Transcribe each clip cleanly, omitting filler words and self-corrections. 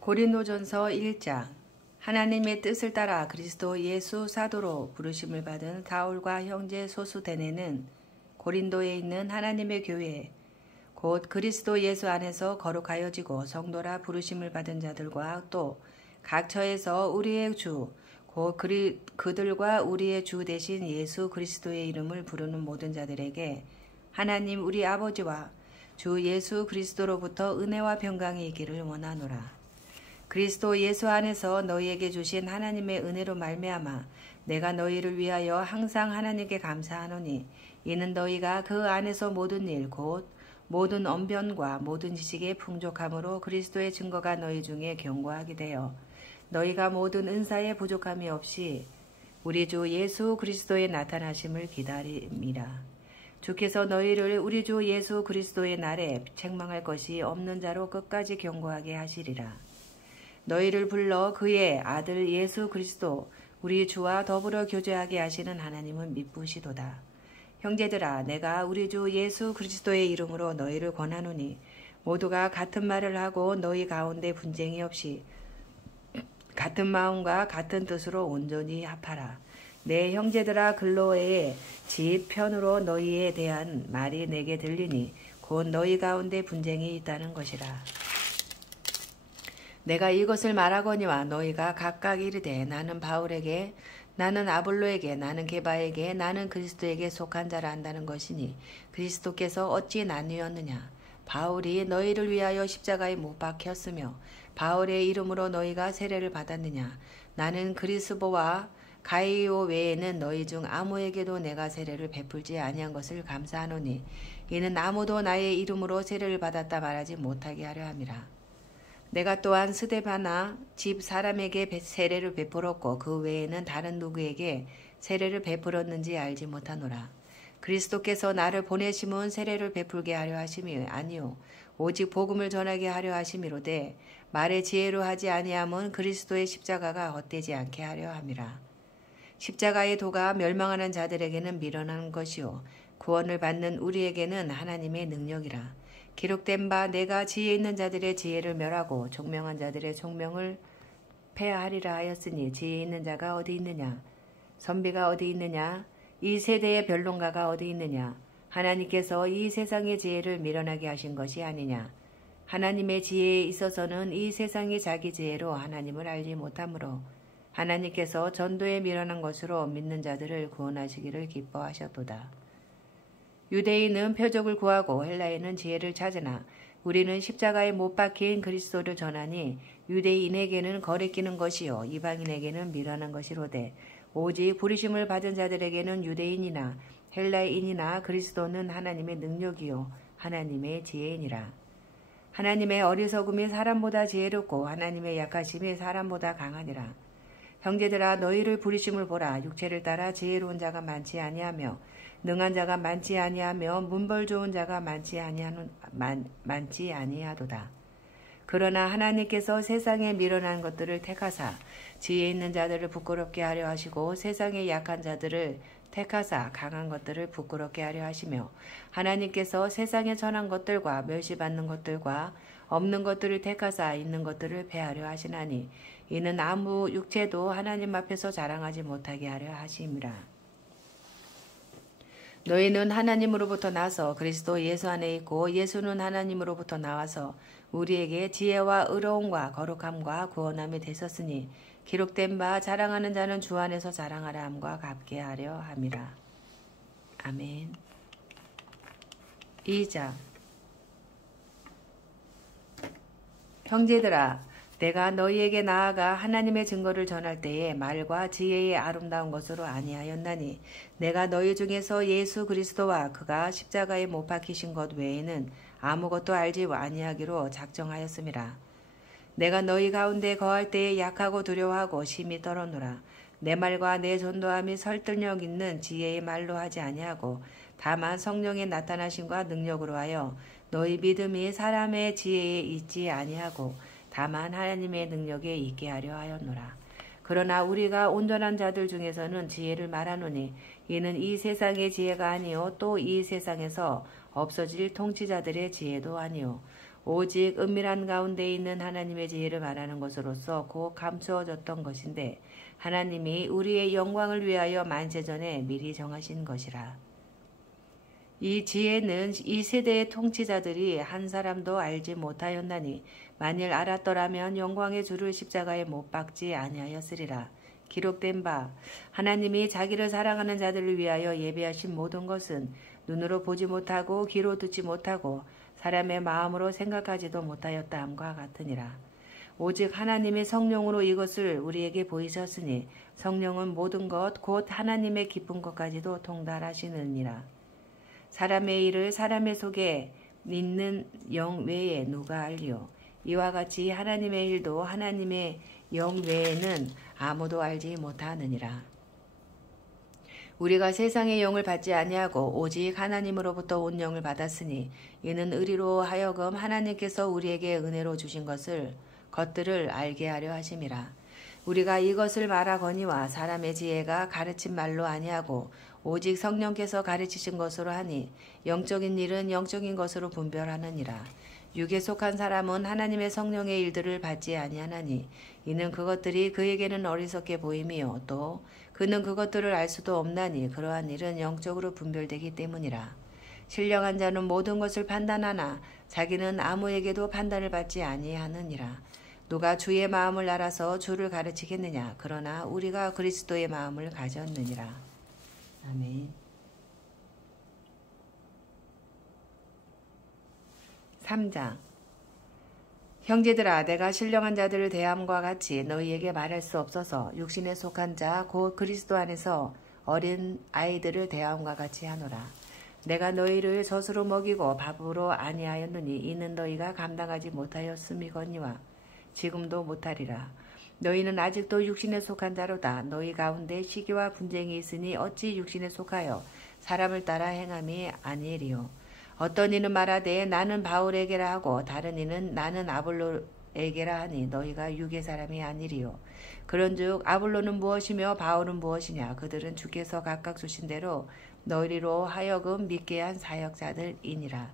고린도전서 1장. 하나님의 뜻을 따라 그리스도 예수 사도로 부르심을 받은 사울과 형제 소수대네는 고린도에 있는 하나님의 교회 곧 그리스도 예수 안에서 거룩하여지고 성도라 부르심을 받은 자들과 또 각처에서 우리의 주 곧 그들과 우리의 주 대신 예수 그리스도의 이름을 부르는 모든 자들에게 하나님 우리 아버지와 주 예수 그리스도로부터 은혜와 평강이 있기를 원하노라. 그리스도 예수 안에서 너희에게 주신 하나님의 은혜로 말미암아 내가 너희를 위하여 항상 하나님께 감사하노니 이는 너희가 그 안에서 모든 일 곧 모든 언변과 모든 지식의 풍족함으로 그리스도의 증거가 너희 중에 견고하게 되어 너희가 모든 은사에 부족함이 없이 우리 주 예수 그리스도의 나타나심을 기다림이라. 주께서 너희를 우리 주 예수 그리스도의 날에 책망할 것이 없는 자로 끝까지 견고하게 하시리라. 너희를 불러 그의 아들 예수 그리스도 우리 주와 더불어 교제하게 하시는 하나님은 미쁘시도다. 형제들아 내가 우리 주 예수 그리스도의 이름으로 너희를 권하노니 모두가 같은 말을 하고 너희 가운데 분쟁이 없이 같은 마음과 같은 뜻으로 온전히 합하라. 내 형제들아 글로에의 집 편으로 너희에 대한 말이 내게 들리니 곧 너희 가운데 분쟁이 있다는 것이라. 내가 이것을 말하거니와 너희가 각각 이르되 나는 바울에게 나는 아볼로에게 나는 게바에게 나는 그리스도에게 속한 자라 한다는 것이니 그리스도께서 어찌 나뉘었느냐. 바울이 너희를 위하여 십자가에 못 박혔으며 바울의 이름으로 너희가 세례를 받았느냐. 나는 그리스보와 가이오 외에는 너희 중 아무에게도 내가 세례를 베풀지 아니한 것을 감사하노니 이는 아무도 나의 이름으로 세례를 받았다 말하지 못하게 하려 함이라. 내가 또한 스데바나 집 사람에게 세례를 베풀었고 그 외에는 다른 누구에게 세례를 베풀었는지 알지 못하노라. 그리스도께서 나를 보내심은 세례를 베풀게 하려 하심이 아니요 오직 복음을 전하게 하려 하심이로되 말의 지혜로 하지 아니함은 그리스도의 십자가가 헛되지 않게 하려 함이라. 십자가의 도가 멸망하는 자들에게는 미련한 것이요 구원을 받는 우리에게는 하나님의 능력이라. 기록된 바 내가 지혜 있는 자들의 지혜를 멸하고 총명한 자들의 총명을 폐하리라 하였으니 지혜 있는 자가 어디 있느냐. 선비가 어디 있느냐. 이 세대의 변론가가 어디 있느냐. 하나님께서 이 세상의 지혜를 미련하게 하신 것이 아니냐. 하나님의 지혜에 있어서는 이 세상이 자기 지혜로 하나님을 알지 못하므로 하나님께서 전도에 미련한 것으로 믿는 자들을 구원하시기를 기뻐하셨도다. 유대인은 표적을 구하고 헬라인은 지혜를 찾으나 우리는 십자가에 못 박힌 그리스도를 전하니 유대인에게는 거리끼는 것이요 이방인에게는 미련한 것이로되 오직 부르심을 받은 자들에게는 유대인이나 헬라인이나 그리스도는 하나님의 능력이요 하나님의 지혜이니라. 하나님의 어리석음이 사람보다 지혜롭고 하나님의 약하심이 사람보다 강하니라. 형제들아 너희를 부르심을 보라. 육체를 따라 지혜로운 자가 많지 아니하며 능한 자가 많지 아니하며 문벌 좋은 자가 많지 아니하도다. 그러나 하나님께서 세상에 미련한 것들을 택하사 지혜 있는 자들을 부끄럽게 하려 하시고 세상에 약한 자들을 택하사 강한 것들을 부끄럽게 하려 하시며 하나님께서 세상에 전한 것들과 멸시받는 것들과 없는 것들을 택하사 있는 것들을 패하려 하시나니 이는 아무 육체도 하나님 앞에서 자랑하지 못하게 하려 하심이라. 너희는 하나님으로부터 나서 그리스도 예수 안에 있고 예수는 하나님으로부터 나와서 우리에게 지혜와 의로움과 거룩함과 구원함이 되셨으니 기록된 바 자랑하는 자는 주 안에서 자랑하라 함과 같게 하려 함이라. 아멘. 2장. 형제들아 내가 너희에게 나아가 하나님의 증거를 전할 때에 말과 지혜의 아름다운 것으로 아니하였나니 내가 너희 중에서 예수 그리스도와 그가 십자가에 못 박히신 것 외에는 아무것도 알지 아니하기로 작정하였음이라. 내가 너희 가운데 거할 때에 약하고 두려워하고 심히 떨어노라. 내 말과 내 전도함이 설득력 있는 지혜의 말로 하지 아니하고 다만 성령의 나타나심과 능력으로 하여 너희 믿음이 사람의 지혜에 있지 아니하고 다만 하나님의 능력에 있게 하려 하였노라. 그러나 우리가 온전한 자들 중에서는 지혜를 말하노니 이는 이 세상의 지혜가 아니요 또 이 세상에서 없어질 통치자들의 지혜도 아니요 오직 은밀한 가운데 있는 하나님의 지혜를 말하는 것으로서 곧 감추어졌던 것인데 하나님이 우리의 영광을 위하여 만세전에 미리 정하신 것이라. 이 지혜는 이 세대의 통치자들이 한 사람도 알지 못하였나니 만일 알았더라면 영광의 주를 십자가에 못 박지 아니하였으리라. 기록된 바 하나님이 자기를 사랑하는 자들을 위하여 예비하신 모든 것은 눈으로 보지 못하고 귀로 듣지 못하고 사람의 마음으로 생각하지도 못하였다 함과 같으니라. 오직 하나님의 성령으로 이것을 우리에게 보이셨으니 성령은 모든 것 곧 하나님의 깊은 것까지도 통달하시느니라. 사람의 일을 사람의 속에 있는 영 외에 누가 알리요. 이와 같이 하나님의 일도 하나님의 영 외에는 아무도 알지 못하느니라. 우리가 세상의 영을 받지 아니하고 오직 하나님으로부터 온 영을 받았으니 이는 의리로 하여금 하나님께서 우리에게 은혜로 주신 것들을 알게 하려 하심이라. 우리가 이것을 말하거니와 사람의 지혜가 가르친 말로 아니하고 오직 성령께서 가르치신 것으로 하니 영적인 일은 영적인 것으로 분별하느니라. 육에 속한 사람은 하나님의 성령의 일들을 받지 아니하나니 이는 그것들이 그에게는 어리석게 보임이요 또 그는 그것들을 알 수도 없나니 그러한 일은 영적으로 분별되기 때문이라. 신령한 자는 모든 것을 판단하나 자기는 아무에게도 판단을 받지 아니하느니라. 누가 주의 마음을 알아서 주를 가르치겠느냐. 그러나 우리가 그리스도의 마음을 가졌느니라. 아멘. 3장. 형제들아, 내가 신령한 자들을 대함과 같이 너희에게 말할 수 없어서 육신에 속한 자 곧 그리스도 안에서 어린 아이들을 대함과 같이 하노라. 내가 너희를 젖으로 먹이고 밥으로 아니하였느니 이는 너희가 감당하지 못하였음이거니와 지금도 못하리라. 너희는 아직도 육신에 속한 자로다. 너희 가운데 시기와 분쟁이 있으니 어찌 육신에 속하여 사람을 따라 행함이 아니리요. 어떤 이는 말하되 나는 바울에게라 하고 다른 이는 나는 아볼로에게라 하니 너희가 육의 사람이 아니리요. 그런즉 아볼로는 무엇이며 바울은 무엇이냐. 그들은 주께서 각각 주신 대로 너희로 하여금 믿게 한 사역자들이니라.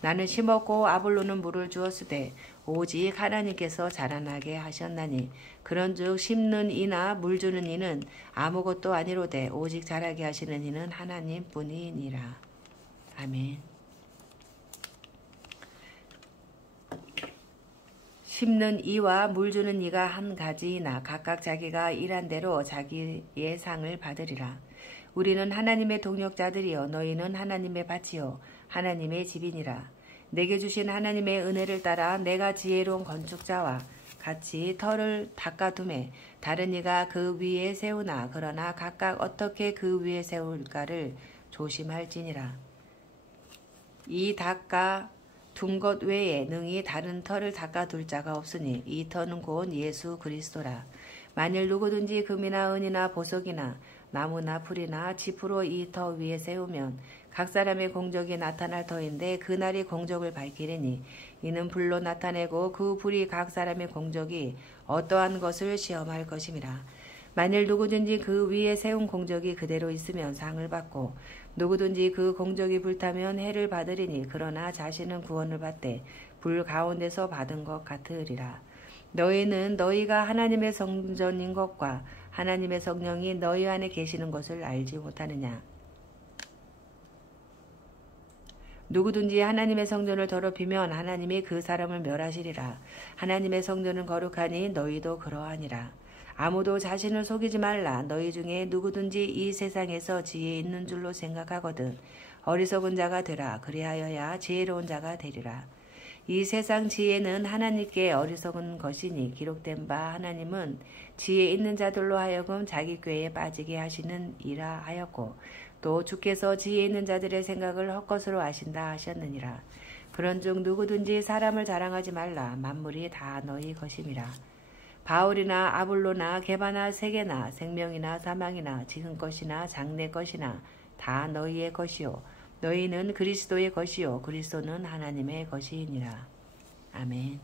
나는 심었고 아볼로는 물을 주었으되 오직 하나님께서 자라나게 하셨나니 그런즉 심는 이나 물 주는 이는 아무것도 아니로되 오직 자라게 하시는 이는 하나님뿐이니라. 아멘. 심는 이와 물 주는 이가 한 가지이나 각각 자기가 일한 대로 자기의 상을 받으리라. 우리는 하나님의 동역자들이요 너희는 하나님의 밭이요 하나님의 집이니라. 내게 주신 하나님의 은혜를 따라 내가 지혜로운 건축자와 같이 터를 닦아두매 다른 이가 그 위에 세우나 그러나 각각 어떻게 그 위에 세울까를 조심할지니라. 이 닦아 둔 것 외에 능히 다른 터를 닦아둘 자가 없으니 이 터는 곧 예수 그리스도라. 만일 누구든지 금이나 은이나 보석이나 나무나 풀이나 지푸로 이 터 위에 세우면 각 사람의 공적이 나타날 터인데 그날이 공적을 밝히리니 이는 불로 나타내고 그 불이 각 사람의 공적이 어떠한 것을 시험할 것임이라. 만일 누구든지 그 위에 세운 공적이 그대로 있으면 상을 받고 누구든지 그 공적이 불타면 해를 받으리니 그러나 자신은 구원을 받되 불 가운데서 받은 것 같으리라. 너희는 너희가 하나님의 성전인 것과 하나님의 성령이 너희 안에 계시는 것을 알지 못하느냐. 누구든지 하나님의 성전을 더럽히면 하나님이 그 사람을 멸하시리라. 하나님의 성전은 거룩하니 너희도 그러하니라. 아무도 자신을 속이지 말라. 너희 중에 누구든지 이 세상에서 지혜 있는 줄로 생각하거든 어리석은 자가 되라. 그리하여야 지혜로운 자가 되리라. 이 세상 지혜는 하나님께 어리석은 것이니 기록된 바 하나님은 지혜 있는 자들로 하여금 자기 꾀에 빠지게 하시는 이라 하였고 또 주께서 지혜 있는 자들의 생각을 헛것으로 아신다 하셨느니라. 그런즉 누구든지 사람을 자랑하지 말라. 만물이 다 너희 것임이라. 바울이나 아볼로나 게바나 세계나 생명이나 사망이나 지금 것이나 장래 것이나 다 너희의 것이요 너희는 그리스도의 것이요 그리스도는 하나님의 것이니라. 아멘.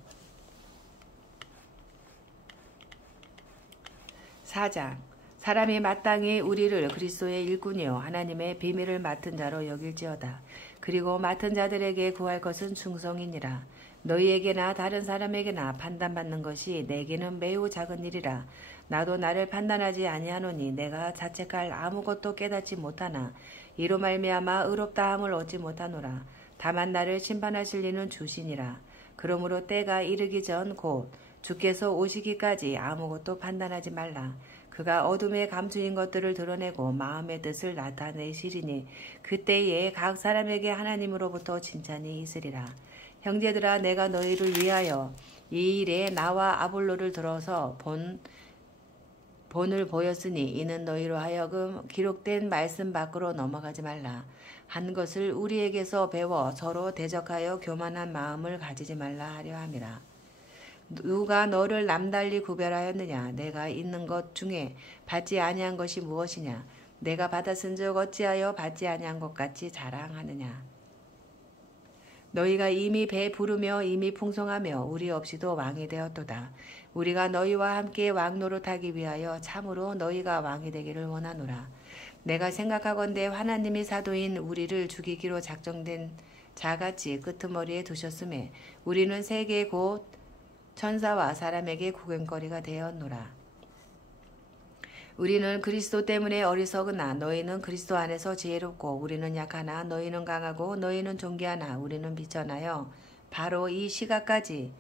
4장. 사람이 마땅히 우리를 그리스도의 일꾼이요 하나님의 비밀을 맡은 자로 여길지어다. 그리고 맡은 자들에게 구할 것은 충성이니라. 너희에게나 다른 사람에게나 판단받는 것이 내게는 매우 작은 일이라. 나도 나를 판단하지 아니하노니 내가 자책할 아무것도 깨닫지 못하나 이로 말미암아 의롭다함을 얻지 못하노라. 다만 나를 심판하실 이는 주시니라. 그러므로 때가 이르기 전 곧 주께서 오시기까지 아무것도 판단하지 말라. 그가 어둠에 감추인 것들을 드러내고 마음의 뜻을 나타내시리니 그때에 각 사람에게 하나님으로부터 칭찬이 있으리라. 형제들아, 내가 너희를 위하여 이 일에 나와 아볼로를 들어서 본을 보였으니 이는 너희로 하여금 기록된 말씀 밖으로 넘어가지 말라. 한 것을 우리에게서 배워 서로 대적하여 교만한 마음을 가지지 말라 하려 함이라. 누가 너를 남달리 구별하였느냐? 내가 있는 것 중에 받지 아니한 것이 무엇이냐? 내가 받았은즉 어찌하여 받지 아니한 것 같이 자랑하느냐? 너희가 이미 배 부르며 이미 풍성하며 우리 없이도 왕이 되었도다. 우리가 너희와 함께 왕노릇하기 위하여 참으로 너희가 왕이 되기를 원하노라. 내가 생각하건대 하나님이 사도인 우리를 죽이기로 작정된 자같이 끄트머리에 두셨음에 우리는 세계 곧 천사와 사람에게 구경거리가 되었노라. 우리는 그리스도 때문에 어리석으나 너희는 그리스도 안에서 지혜롭고 우리는 약하나 너희는 강하고 너희는 존귀하나 우리는 비천하여 바로 이 시각까지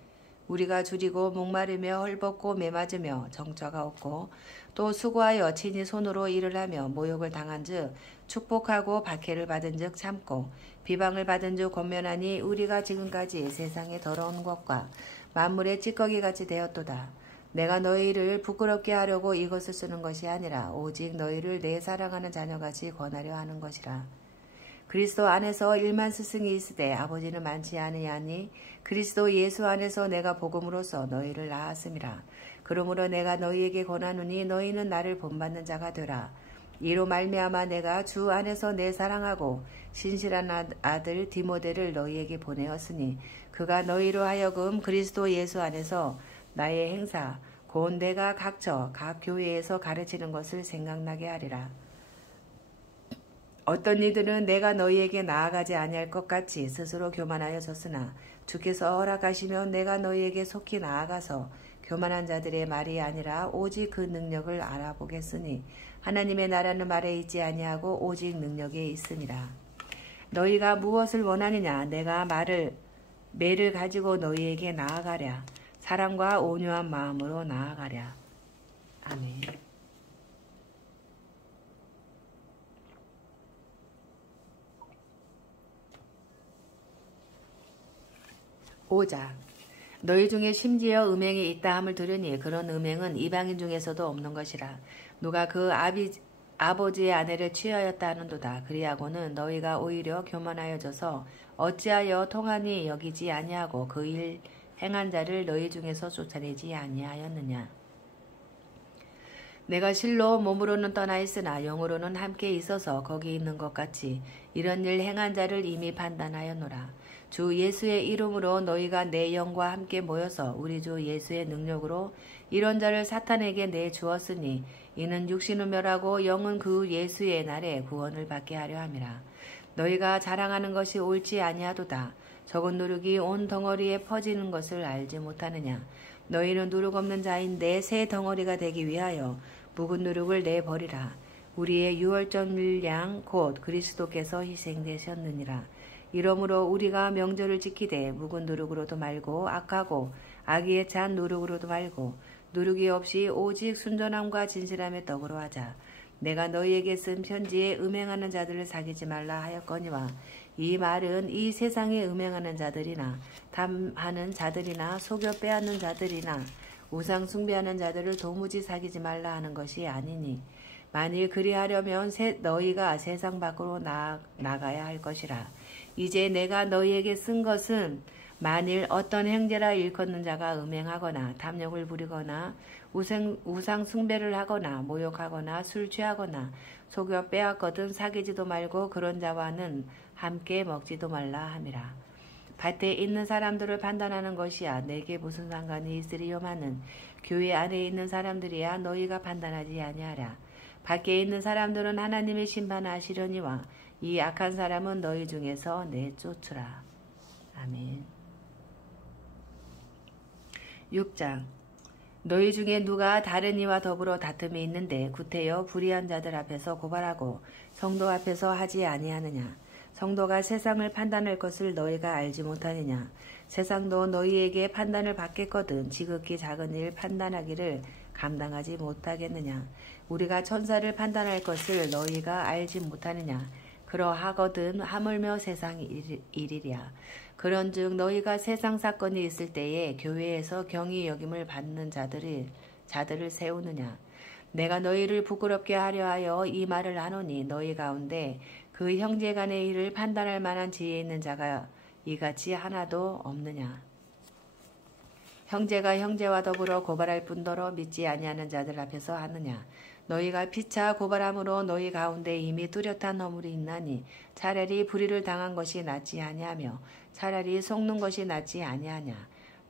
우리가 줄이고 목마르며 헐벗고 매맞으며 정처가 없고 또 수고하여 친히 손으로 일을 하며 모욕을 당한즉 축복하고 박해를 받은즉 참고 비방을 받은즉 권면하니 우리가 지금까지 세상의 더러운 것과 만물의 찌꺼기같이 되었도다. 내가 너희를 부끄럽게 하려고 이것을 쓰는 것이 아니라 오직 너희를 내 사랑하는 자녀같이 권하려 하는 것이라. 그리스도 안에서 1만 스승이 있으되 아버지는 많지 아니하니 그리스도 예수 안에서 내가 복음으로써 너희를 낳았음이라. 그러므로 내가 너희에게 권하노니 너희는 나를 본받는 자가 되라. 이로 말미암아 내가 주 안에서 내 사랑하고 신실한 아들 디모데를 너희에게 보내었으니 그가 너희로 하여금 그리스도 예수 안에서 나의 행사 곧 내가 각처 각 교회에서 가르치는 것을 생각나게 하리라. 어떤 이들은 내가 너희에게 나아가지 아니할 것 같이 스스로 교만하여졌으나 주께서 허락하시면 내가 너희에게 속히 나아가서 교만한 자들의 말이 아니라 오직 그 능력을 알아보겠으니 하나님의 나라는 말에 있지 아니하고 오직 능력에 있음이라. 너희가 무엇을 원하느냐? 내가 매를 가지고 너희에게 나아가랴. 사랑과 온유한 마음으로 나아가랴. 아멘. 5장. 너희 중에 심지어 음행이 있다 함을 들으니 그런 음행은 이방인 중에서도 없는 것이라. 누가 그 아버지의 아내를 취하였다 하는도다. 그리하고는 너희가 오히려 교만하여져서 어찌하여 통하니 여기지 아니하고 그 일 행한 자를 너희 중에서 쫓아내지 아니하였느냐. 내가 실로 몸으로는 떠나 있으나 영으로는 함께 있어서 거기 있는 것 같이 이런 일 행한 자를 이미 판단하였노라. 주 예수의 이름으로 너희가 내 영과 함께 모여서 우리 주 예수의 능력으로 이런 자를 사탄에게 내주었으니 이는 육신은 멸하고 영은 그 예수의 날에 구원을 받게 하려 함이라. 너희가 자랑하는 것이 옳지 아니하도다. 적은 누룩이 온 덩어리에 퍼지는 것을 알지 못하느냐. 너희는 누룩 없는 자인데 새 덩어리가 되기 위하여 묵은 누룩을 내버리라. 우리의 유월절 양 곧 그리스도께서 희생되셨느니라. 이러므로 우리가 명절을 지키되 묵은 누룩으로도 말고 악하고 악의에 찬 누룩으로도 말고 누룩이 없이 오직 순전함과 진실함의 떡으로 하자. 내가 너희에게 쓴 편지에 음행하는 자들을 사귀지 말라 하였거니와 이 말은 이 세상에 음행하는 자들이나 탐하는 자들이나 속여 빼앗는 자들이나 우상 숭배하는 자들을 도무지 사귀지 말라 하는 것이 아니니 만일 그리하려면 너희가 세상 밖으로 나가야 할 것이라. 이제 내가 너희에게 쓴 것은 만일 어떤 행제라 일컫는 자가 음행하거나 탐욕을 부리거나 우상 숭배를 하거나 모욕하거나 술 취하거나 속여 빼앗거든 사귀지도 말고 그런 자와는 함께 먹지도 말라 함이라. 밭에 있는 사람들을 판단하는 것이야 내게 무슨 상관이 있으리요마는 교회 안에 있는 사람들이야 너희가 판단하지 아니하라. 밖에 있는 사람들은 하나님의 심판하시려니와 이 악한 사람은 너희 중에서 내쫓으라. 아멘. 6장. 너희 중에 누가 다른 이와 더불어 다툼이 있는데 구태여 불의한 자들 앞에서 고발하고 성도 앞에서 하지 아니하느냐. 성도가 세상을 판단할 것을 너희가 알지 못하느냐. 세상도 너희에게 판단을 받겠거든 지극히 작은 일 판단하기를 감당하지 못하겠느냐. 우리가 천사를 판단할 것을 너희가 알지 못하느냐. 그러하거든 하물며 세상 일이랴. 그런즉 너희가 세상 사건이 있을 때에 교회에서 경히 여김을 받는 자들을 세우느냐. 내가 너희를 부끄럽게 하려 하여 이 말을 하노니 너희 가운데 그 형제 간의 일을 판단할 만한 지혜 있는 자가 이같이 하나도 없느냐. 형제가 형제와 더불어 고발할 뿐더러 믿지 아니하는 자들 앞에서 하느냐. 너희가 피차 고발함으로 너희 가운데 이미 뚜렷한 허물이 있나니 차라리 불의를 당한 것이 낫지 아니하며 차라리 속는 것이 낫지 아니하냐.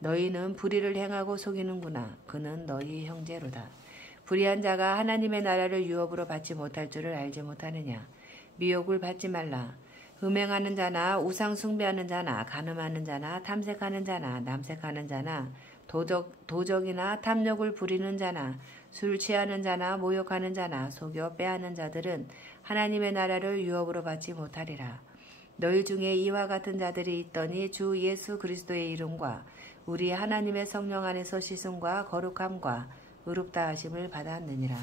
너희는 불의를 행하고 속이는구나. 그는 너희 형제로다. 불의한 자가 하나님의 나라를 유업으로 받지 못할 줄을 알지 못하느냐. 미혹을 받지 말라. 음행하는 자나 우상 숭배하는 자나 간음하는 자나 탐색하는 자나 남색하는 자나 도적이나 탐욕을 부리는 자나 술 취하는 자나 모욕하는 자나 속여 빼앗는 자들은 하나님의 나라를 유업으로 받지 못하리라. 너희 중에 이와 같은 자들이 있더니 주 예수 그리스도의 이름과 우리 하나님의 성령 안에서 씻음과 거룩함과 의롭다 하심을 받았느니라.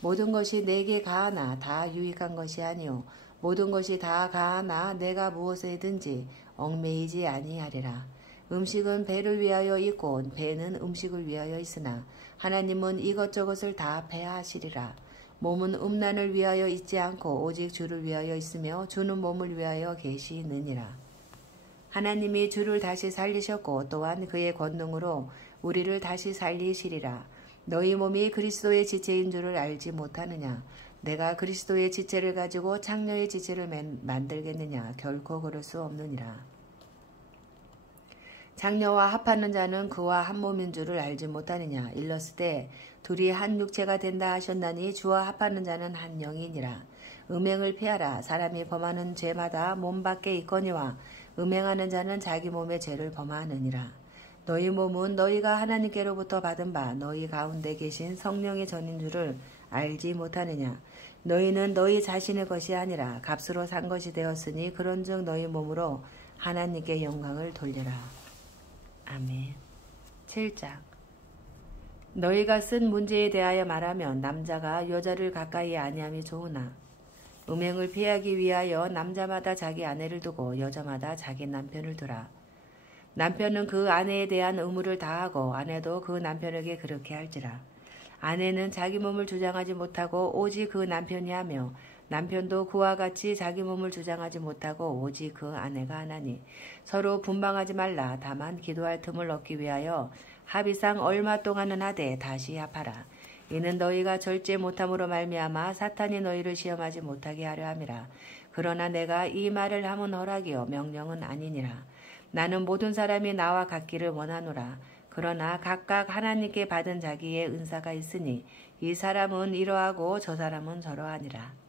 모든 것이 내게 가하나 다 유익한 것이 아니요 모든 것이 다 가하나 내가 무엇에든지 얽매이지 아니하리라. 음식은 배를 위하여 있고 배는 음식을 위하여 있으나 하나님은 이것저것을 다 배하시리라. 몸은 음란을 위하여 있지 않고 오직 주를 위하여 있으며 주는 몸을 위하여 계시느니라. 하나님이 주를 다시 살리셨고 또한 그의 권능으로 우리를 다시 살리시리라. 너희 몸이 그리스도의 지체인 줄을 알지 못하느냐. 내가 그리스도의 지체를 가지고 창녀의 지체를 만들겠느냐. 결코 그럴 수 없느니라. 장녀와 합하는 자는 그와 한 몸인 줄을 알지 못하느냐. 일렀으되 둘이 한 육체가 된다 하셨나니 주와 합하는 자는 한 영이니라. 음행을 피하라. 사람이 범하는 죄마다 몸 밖에 있거니와 음행하는 자는 자기 몸의 죄를 범하느니라. 너희 몸은 너희가 하나님께로부터 받은 바 너희 가운데 계신 성령의 전인 줄을 알지 못하느냐. 너희는 너희 자신의 것이 아니라 값으로 산 것이 되었으니 그런즉 너희 몸으로 하나님께 영광을 돌리라. 아멘. 7장. 너희가 쓴 문제에 대하여 말하면 남자가 여자를 가까이 아니함이 좋으나 음행을 피하기 위하여 남자마다 자기 아내를 두고 여자마다 자기 남편을 두라. 남편은 그 아내에 대한 의무를 다하고 아내도 그 남편에게 그렇게 할지라. 아내는 자기 몸을 주장하지 못하고 오직 그 남편이 하며 남편도 그와 같이 자기 몸을 주장하지 못하고 오직 그 아내가 하나니 서로 분방하지 말라. 다만 기도할 틈을 얻기 위하여 합의상 얼마 동안은 하되 다시 합하라. 이는 너희가 절제 못함으로 말미암아 사탄이 너희를 시험하지 못하게 하려 함이라. 그러나 내가 이 말을 함은 허락이요 명령은 아니니라. 나는 모든 사람이 나와 같기를 원하노라. 그러나 각각 하나님께 받은 자기의 은사가 있으니 이 사람은 이러하고 저 사람은 저러하니라.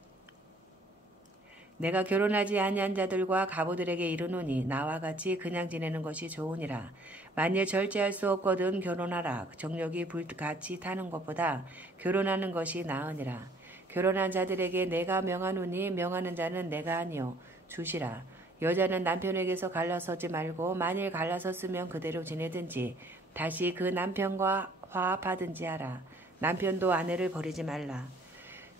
내가 결혼하지 아니한 자들과 가부들에게 이르노니 나와 같이 그냥 지내는 것이 좋으니라. 만일 절제할 수 없거든 결혼하라. 정욕이 불같이 타는 것보다 결혼하는 것이 나으니라. 결혼한 자들에게 내가 명하노니 명하는 자는 내가 아니요 주시라. 여자는 남편에게서 갈라서지 말고 만일 갈라섰으면 그대로 지내든지 다시 그 남편과 화합하든지 하라. 남편도 아내를 버리지 말라.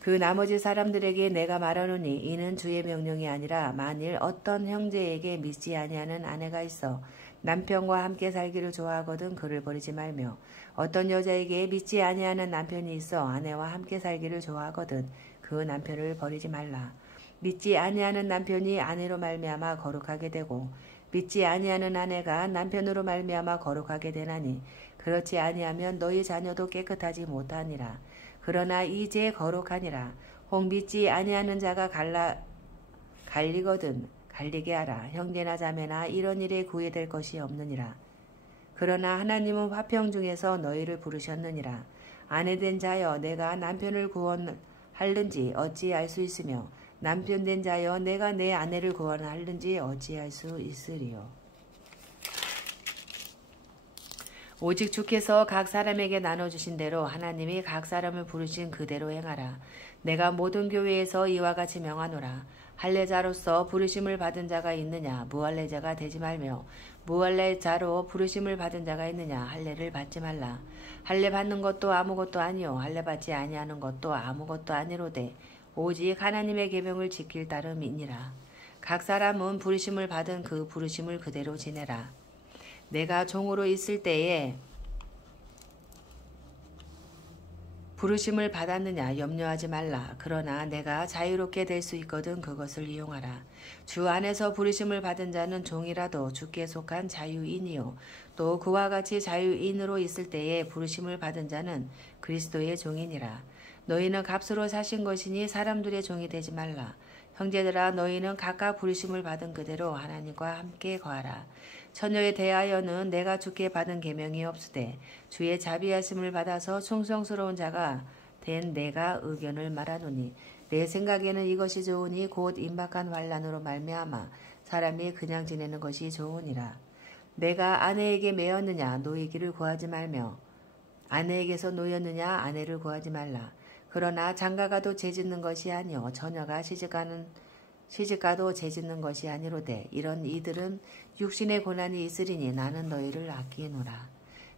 그 나머지 사람들에게 내가 말하노니 이는 주의 명령이 아니라 만일 어떤 형제에게 믿지 아니하는 아내가 있어 남편과 함께 살기를 좋아하거든 그를 버리지 말며 어떤 여자에게 믿지 아니하는 남편이 있어 아내와 함께 살기를 좋아하거든 그 남편을 버리지 말라. 믿지 아니하는 남편이 아내로 말미암아 거룩하게 되고 믿지 아니하는 아내가 남편으로 말미암아 거룩하게 되나니 그렇지 아니하면 너희 자녀도 깨끗하지 못하니라. 그러나 이제 거룩하니라. 혹 믿지 아니하는 자가 갈리거든 갈리게 하라. 형제나 자매나 이런 일에 구애될 것이 없느니라. 그러나 하나님은 화평 중에서 너희를 부르셨느니라. 아내된 자여 내가 남편을 구원할는지 어찌 알 수 있으며 남편된 자여 내가 내 아내를 구원할는지 어찌 알 수 있으리요. 오직 주께서 각 사람에게 나눠주신 대로 하나님이 각 사람을 부르신 그대로 행하라. 내가 모든 교회에서 이와 같이 명하노라. 할례자로서 부르심을 받은 자가 있느냐 무할례자가 되지 말며 무할례자로 부르심을 받은 자가 있느냐 할례를 받지 말라. 할례 받는 것도 아무것도 아니요 할례 받지 아니하는 것도 아무것도 아니로되 오직 하나님의 계명을 지킬 따름이니라. 각 사람은 부르심을 받은 그 부르심을 그대로 지내라. 내가 종으로 있을 때에 부르심을 받았느냐 염려하지 말라. 그러나 내가 자유롭게 될 수 있거든 그것을 이용하라. 주 안에서 부르심을 받은 자는 종이라도 주께 속한 자유인이요 또 그와 같이 자유인으로 있을 때에 부르심을 받은 자는 그리스도의 종이니라. 너희는 값으로 사신 것이니 사람들의 종이 되지 말라. 형제들아 너희는 각각 부르심을 받은 그대로 하나님과 함께 거하라. 처녀에 대하여는 내가 주께 받은 계명이 없으되 주의 자비하심을 받아서 충성스러운 자가 된 내가 의견을 말하노니 내 생각에는 이것이 좋으니 곧 임박한 환난으로 말미암아 사람이 그냥 지내는 것이 좋으니라. 내가 아내에게 매였느냐 노이기를 구하지 말며 아내에게서 노였느냐 아내를 구하지 말라. 그러나 장가가도 죄짓는 것이 아니요 처녀가 시집가도 죄짓는 것이 아니로되 이런 이들은 육신의 고난이 있으리니 나는 너희를 아끼노라.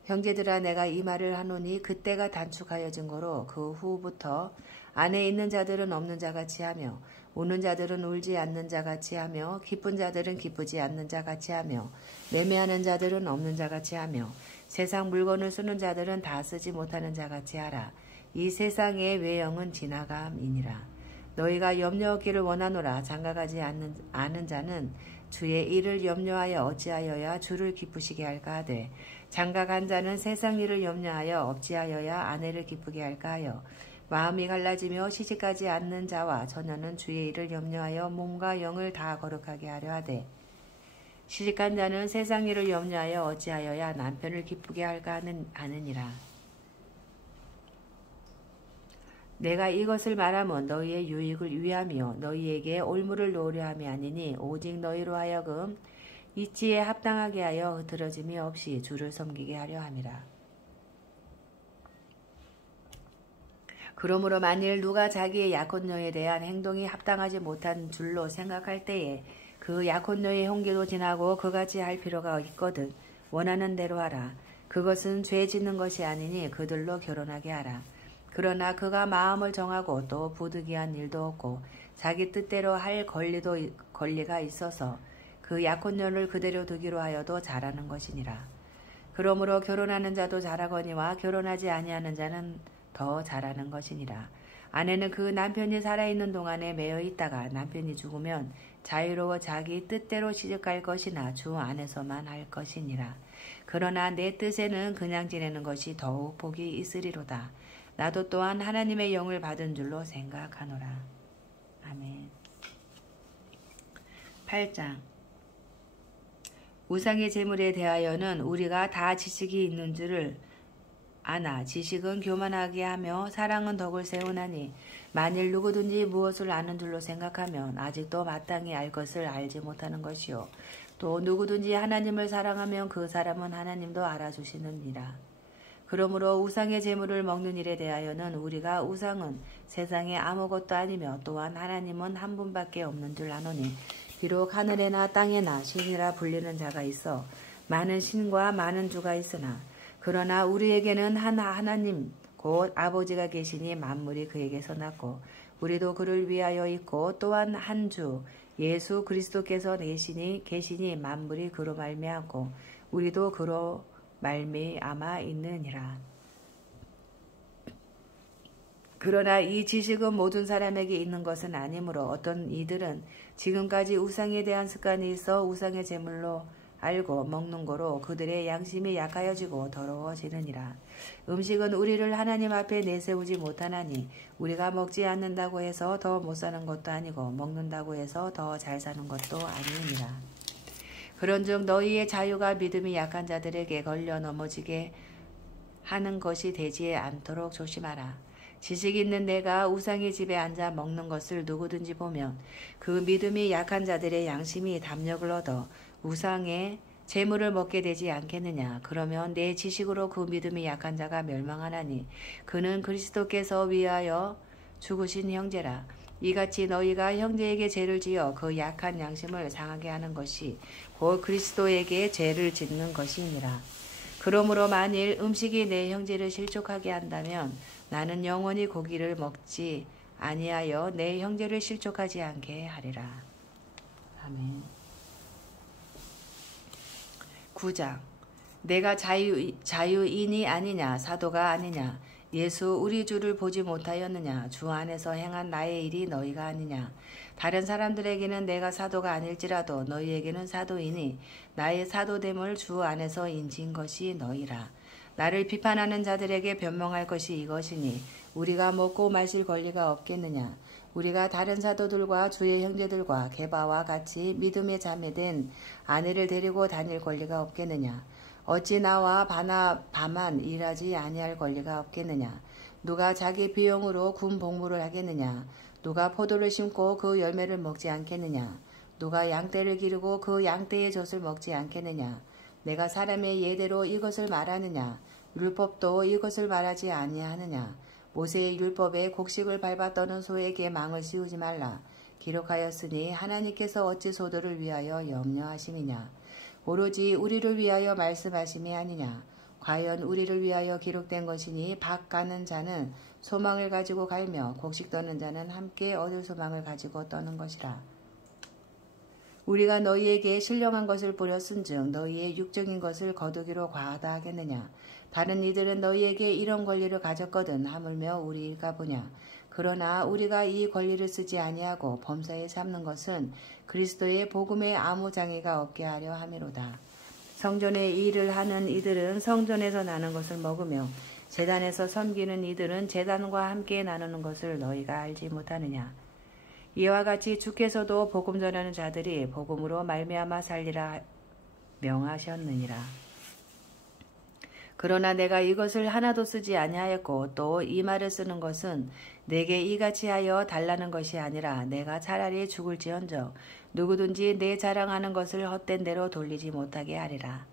형제들아 내가 이 말을 하노니 그때가 단축하여진 거로 그 후부터 안에 있는 자들은 없는 자같이 하며 우는 자들은 울지 않는 자같이 하며 기쁜 자들은 기쁘지 않는 자같이 하며 매매하는 자들은 없는 자같이 하며 세상 물건을 쓰는 자들은 다 쓰지 못하는 자같이 하라. 이 세상의 외형은 지나감이니라. 너희가 염려 없기를 원하노라. 장가가지 않은 자는 주의 일을 염려하여 어찌하여야 주를 기쁘시게 할까 하되 장가간 자는 세상 일을 염려하여 어찌하여야 아내를 기쁘게 할까 하여 마음이 갈라지며 시집가지 않는 자와 처녀는 주의 일을 염려하여 몸과 영을 다 거룩하게 하려 하되 시집간 자는 세상 일을 염려하여 어찌하여야 남편을 기쁘게 할까 하느니라. 내가 이것을 말하면 너희의 유익을 위함이요 너희에게 올무를 놓으려 함이 아니니 오직 너희로 하여금 이치에 합당하게 하여 흐트러짐이 없이 주를 섬기게 하려 함이라. 그러므로 만일 누가 자기의 약혼녀에 대한 행동이 합당하지 못한 줄로 생각할 때에 그 약혼녀의 형기도 지나고 그같이 할 필요가 있거든 원하는 대로 하라. 그것은 죄 짓는 것이 아니니 그들로 결혼하게 하라. 그러나 그가 마음을 정하고 또 부득이한 일도 없고 자기 뜻대로 할 권리가 있어서 그 약혼녀를 그대로 두기로 하여도 잘하는 것이니라. 그러므로 결혼하는 자도 잘하거니와 결혼하지 아니하는 자는 더 잘하는 것이니라. 아내는 그 남편이 살아있는 동안에 매여 있다가 남편이 죽으면 자유로워 자기 뜻대로 시집갈 것이나 주 안에서만 할 것이니라. 그러나 내 뜻에는 그냥 지내는 것이 더욱 복이 있으리로다. 나도 또한 하나님의 영을 받은 줄로 생각하노라. 아멘. 8장 우상의 제물에 대하여는 우리가 다 지식이 있는 줄을 아나 지식은 교만하게 하며 사랑은 덕을 세우나니 만일 누구든지 무엇을 아는 줄로 생각하면 아직도 마땅히 알 것을 알지 못하는 것이요 또 누구든지 하나님을 사랑하면 그 사람은 하나님도 알아주시느니라. 그러므로 우상의 제물을 먹는 일에 대하여는 우리가 우상은 세상에 아무것도 아니며 또한 하나님은 한 분밖에 없는 줄 아노니 비록 하늘에나 땅에나 신이라 불리는 자가 있어 많은 신과 많은 주가 있으나 그러나 우리에게는 한 하나님 곧 아버지가 계시니 만물이 그에게서 났고 우리도 그를 위하여 있고 또한 한 주 예수 그리스도께서 계시니 만물이 그로 말미암고 우리도 그로 말미암아 있느니라. 그러나 이 지식은 모든 사람에게 있는 것은 아니므로 어떤 이들은 지금까지 우상에 대한 습관이 있어 우상의 제물로 알고 먹는 거로 그들의 양심이 약하여지고 더러워지느니라. 음식은 우리를 하나님 앞에 내세우지 못하나니 우리가 먹지 않는다고 해서 더 못 사는 것도 아니고 먹는다고 해서 더 잘 사는 것도 아니니라. 그런즉 너희의 자유가 믿음이 약한 자들에게 걸려 넘어지게 하는 것이 되지 않도록 조심하라. 지식 있는 내가 우상의 집에 앉아 먹는 것을 누구든지 보면 그 믿음이 약한 자들의 양심이 담력을 얻어 우상의 재물을 먹게 되지 않겠느냐. 그러면 내 지식으로 그 믿음이 약한 자가 멸망하나니 그는 그리스도께서 위하여 죽으신 형제라. 이같이 너희가 형제에게 죄를 지어 그 약한 양심을 상하게 하는 것이 곧 그리스도에게 죄를 짓는 것이니라. 그러므로 만일 음식이 내 형제를 실족하게 한다면 나는 영원히 고기를 먹지 아니하여 내 형제를 실족하지 않게 하리라. 아멘. 9장. 내가 자유인이 아니냐 사도가 아니냐. 예수 우리 주를 보지 못하였느냐. 주 안에서 행한 나의 일이 너희가 아니냐. 다른 사람들에게는 내가 사도가 아닐지라도 너희에게는 사도이니 나의 사도됨을 주 안에서 인진 것이 너희라. 나를 비판하는 자들에게 변명할 것이 이것이니 우리가 먹고 마실 권리가 없겠느냐. 우리가 다른 사도들과 주의 형제들과 게바와 같이 믿음의 자매된 아내를 데리고 다닐 권리가 없겠느냐. 어찌 나와 바나바만 일하지 아니할 권리가 없겠느냐. 누가 자기 비용으로 군 복무를 하겠느냐. 누가 포도를 심고 그 열매를 먹지 않겠느냐. 누가 양떼를 기르고 그 양떼의 젖을 먹지 않겠느냐. 내가 사람의 예대로 이것을 말하느냐. 율법도 이것을 말하지 아니하느냐. 모세의 율법에 곡식을 밟아 떠는 소에게 망을 씌우지 말라. 기록하였으니 하나님께서 어찌 소들을 위하여 염려하심이냐. 오로지 우리를 위하여 말씀하심이 아니냐. 과연 우리를 위하여 기록된 것이니 박 가는 자는 소망을 가지고 갈며 곡식 떠는 자는 함께 얻을 소망을 가지고 떠는 것이라. 우리가 너희에게 신령한 것을 뿌렸은즉 너희의 육적인 것을 거두기로 과하다 하겠느냐. 다른 이들은 너희에게 이런 권리를 가졌거든 하물며 우리가 보냐. 그러나 우리가 이 권리를 쓰지 아니하고 범사에 삼는 것은 그리스도의 복음에 아무 장애가 없게 하려 함이로다. 성전의 일을 하는 이들은 성전에서 나는 것을 먹으며 제단에서 섬기는 이들은 제단과 함께 나누는 것을 너희가 알지 못하느냐. 이와 같이 주께서도 복음 전하는 자들이 복음으로 말미암아 살리라 명하셨느니라. 그러나 내가 이것을 하나도 쓰지 아니하였고 또 이 말을 쓰는 것은 내게 이같이 하여 달라는 것이 아니라 내가 차라리 죽을지언정 누구든지 내 자랑하는 것을 헛된 대로 돌리지 못하게 하리라.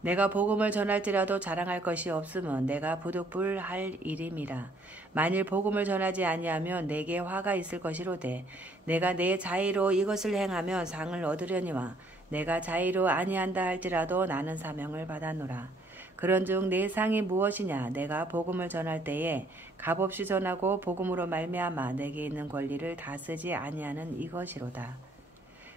내가 복음을 전할지라도 자랑할 것이 없으면 내가 부득불할 일임이라. 만일 복음을 전하지 아니하면 내게 화가 있을 것이로되 내가 내 자의로 이것을 행하면 상을 얻으려니와 내가 자의로 아니한다 할지라도 나는 사명을 받았노라. 그런즉 내 상이 무엇이냐. 내가 복음을 전할 때에 값없이 전하고 복음으로 말미암아 내게 있는 권리를 다 쓰지 아니하는 이것이로다.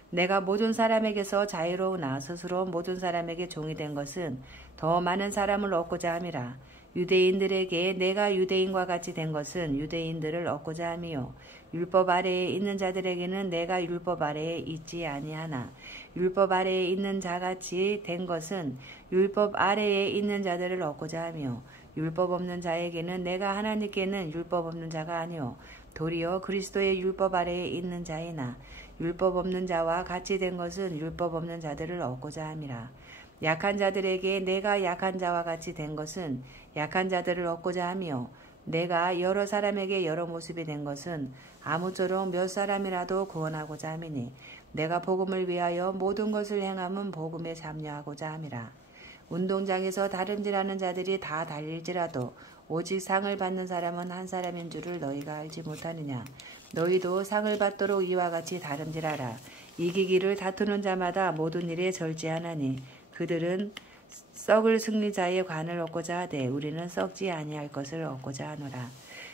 내가 모든 사람에게서 자유로우나 스스로 모든 사람에게 종이 된 것은 더 많은 사람을 얻고자 함이라. 유대인들에게 내가 유대인과 같이 된 것은 유대인들을 얻고자 함이요. 율법 아래에 있는 자들에게는 내가 율법 아래에 있지 아니하나 율법 아래에 있는 자같이 된 것은 율법 아래에 있는 자들을 얻고자 하며 율법 없는 자에게는 내가 하나님께는 율법 없는 자가 아니요 도리어 그리스도의 율법 아래에 있는 자이나 율법 없는 자와 같이 된 것은 율법 없는 자들을 얻고자 함이라. 약한 자들에게 내가 약한 자와 같이 된 것은 약한 자들을 얻고자 하며 내가 여러 사람에게 여러 모습이 된 것은 아무쪼록 몇 사람이라도 구원하고자 함이니 내가 복음을 위하여 모든 것을 행함은 복음에 참여하고자 함이라. 운동장에서 다름질하는 자들이 다 달릴지라도 오직 상을 받는 사람은 한 사람인 줄을 너희가 알지 못하느냐. 너희도 상을 받도록 이와 같이 다름질하라. 이기기를 다투는 자마다 모든 일에 절제하나니 그들은 썩을 승리자의 관을 얻고자 하되 우리는 썩지 아니할 것을 얻고자 하노라.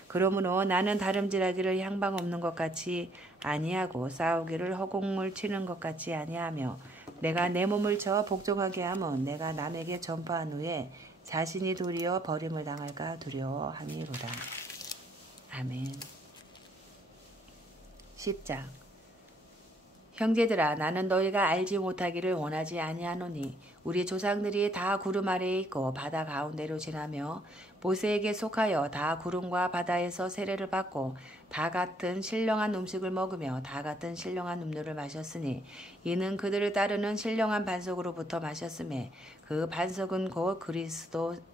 그러므로 나는 다름질하기를 향방 없는 것 같이 아니하고 싸우기를 허공을 치는 것 같이 아니하며 내가 내 몸을 쳐 복종하게 하면 내가 남에게 전파한 후에 자신이 도리어 버림을 당할까 두려워함이로다. 아멘. 10장. 형제들아 나는 너희가 알지 못하기를 원하지 아니하노니 우리 조상들이 다 구름 아래에 있고 바다 가운데로 지나며 모세에게 속하여 다 구름과 바다에서 세례를 받고 다 같은 신령한 음식을 먹으며 다 같은 신령한 음료를 마셨으니 이는 그들을 따르는 신령한 반석으로부터 마셨음에 그 반석은 곧 그리스도시라.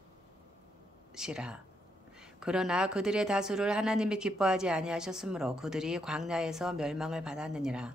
그러나 그들의 다수를 하나님이 기뻐하지 아니하셨으므로 그들이 광야에서 멸망을 받았느니라.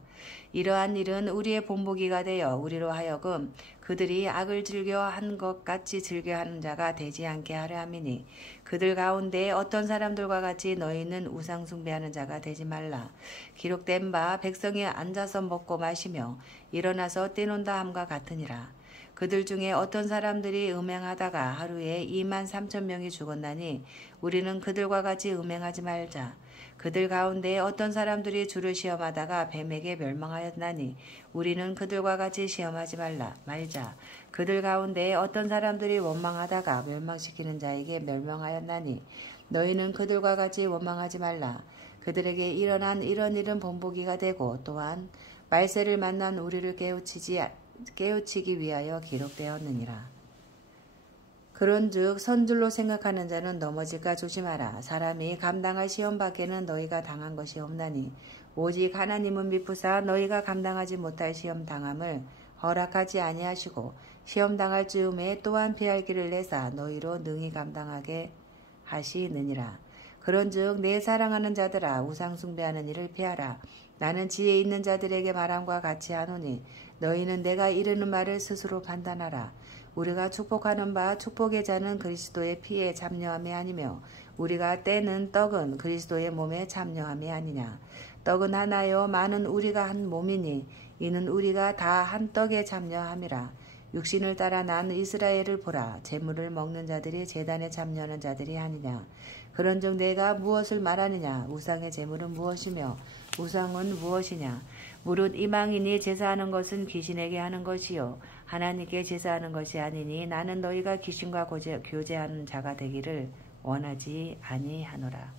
이러한 일은 우리의 본보기가 되어 우리로 하여금 그들이 악을 즐겨 한 것 같이 즐겨 하는 자가 되지 않게 하려 함이니 그들 가운데 어떤 사람들과 같이 너희는 우상 숭배하는 자가 되지 말라. 기록된 바 백성이 앉아서 먹고 마시며 일어나서 뛰논다 함과 같으니라. 그들 중에 어떤 사람들이 음행하다가 하루에 23,000명이 죽었나니 우리는 그들과 같이 음행하지 말자. 그들 가운데 어떤 사람들이 주를 시험하다가 뱀에게 멸망하였나니 우리는 그들과 같이 시험하지 말자. 그들 가운데 어떤 사람들이 원망하다가 멸망시키는 자에게 멸망하였나니 너희는 그들과 같이 원망하지 말라. 그들에게 일어난 이런 일은 본보기가 되고 또한 말세를 만난 우리를 깨우치기 위하여 기록되었느니라. 그런즉 선줄로 생각하는 자는 넘어질까 조심하라. 사람이 감당할 시험 밖에는 너희가 당한 것이 없나니 오직 하나님은 미쁘사 너희가 감당하지 못할 시험 당함을 허락하지 아니하시고 시험 당할 즈음에 또한 피할 길을 내사 너희로 능히 감당하게 하시느니라. 그런즉 내 사랑하는 자들아 우상 숭배하는 일을 피하라. 나는 지혜 있는 자들에게 말함과 같이 하노니 너희는 내가 이르는 말을 스스로 판단하라. 우리가 축복하는 바 축복의 자는 그리스도의 피에 참여함이 아니며 우리가 떼는 떡은 그리스도의 몸에 참여함이 아니냐. 떡은 하나요 많은 우리가 한 몸이니 이는 우리가 다 한 떡에 참여함이라. 육신을 따라 난 이스라엘을 보라. 제물을 먹는 자들이 제단에 참여하는 자들이 아니냐. 그런즉 내가 무엇을 말하느냐. 우상의 제물은 무엇이며 우상은 무엇이냐. 무릇 이방인이 제사하는 것은 귀신에게 하는 것이요 하나님께 제사하는 것이 아니니 나는 너희가 귀신과 교제하는 자가 되기를 원하지 아니하노라.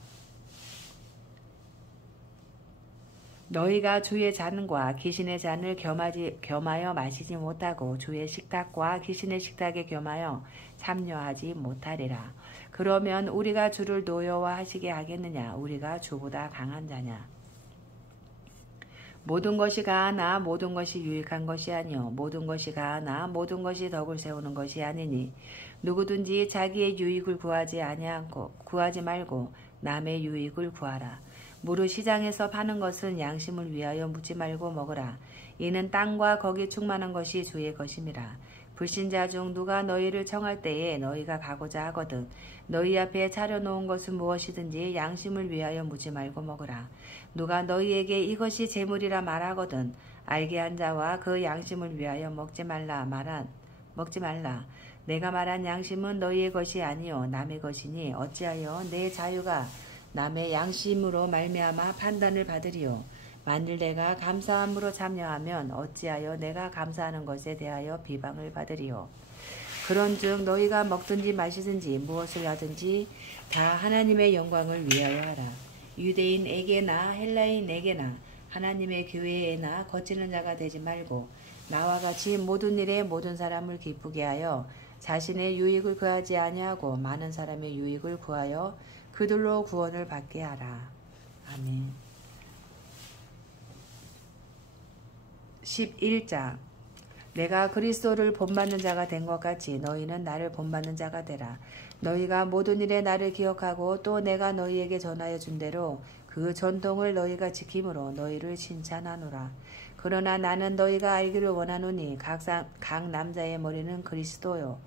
너희가 주의 잔과 귀신의 잔을 겸하여 마시지 못하고 주의 식탁과 귀신의 식탁에 겸하여 참여하지 못하리라. 그러면 우리가 주를 노여워하시게 하겠느냐. 우리가 주보다 강한 자냐. 모든 것이 가하나 모든 것이 유익한 것이 아니요 모든 것이 가하나 모든 것이 덕을 세우는 것이 아니니 누구든지 자기의 유익을 구하지 말고 남의 유익을 구하라. 무릇 시장에서 파는 것은 양심을 위하여 묻지 말고 먹으라. 이는 땅과 거기 충만한 것이 주의 것임이라. 불신자 중 누가 너희를 청할 때에 너희가 가고자 하거든 너희 앞에 차려놓은 것은 무엇이든지 양심을 위하여 묻지 말고 먹으라. 누가 너희에게 이것이 재물이라 말하거든 알게 한 자와 그 양심을 위하여 먹지 말라. 내가 말한 양심은 너희의 것이 아니요 남의 것이니 어찌하여 내 자유가 남의 양심으로 말미암아 판단을 받으리요. 만일 내가 감사함으로 참여하면 어찌하여 내가 감사하는 것에 대하여 비방을 받으리요. 그런즉 너희가 먹든지 마시든지 무엇을 하든지 다 하나님의 영광을 위하여 하라. 유대인에게나 헬라인에게나 하나님의 교회에나 거치는 자가 되지 말고 나와 같이 모든 일에 모든 사람을 기쁘게 하여 자신의 유익을 구하지 아니하고 많은 사람의 유익을 구하여 그들로 구원을 받게 하라. 아멘. 11장. 내가 그리스도를 본받는 자가 된 것 같이 너희는 나를 본받는 자가 되라. 너희가 모든 일에 나를 기억하고 또 내가 너희에게 전하여 준 대로 그 전통을 너희가 지킴으로 너희를 칭찬하노라. 그러나 나는 너희가 알기를 원하노니 각 남자의 머리는 그리스도요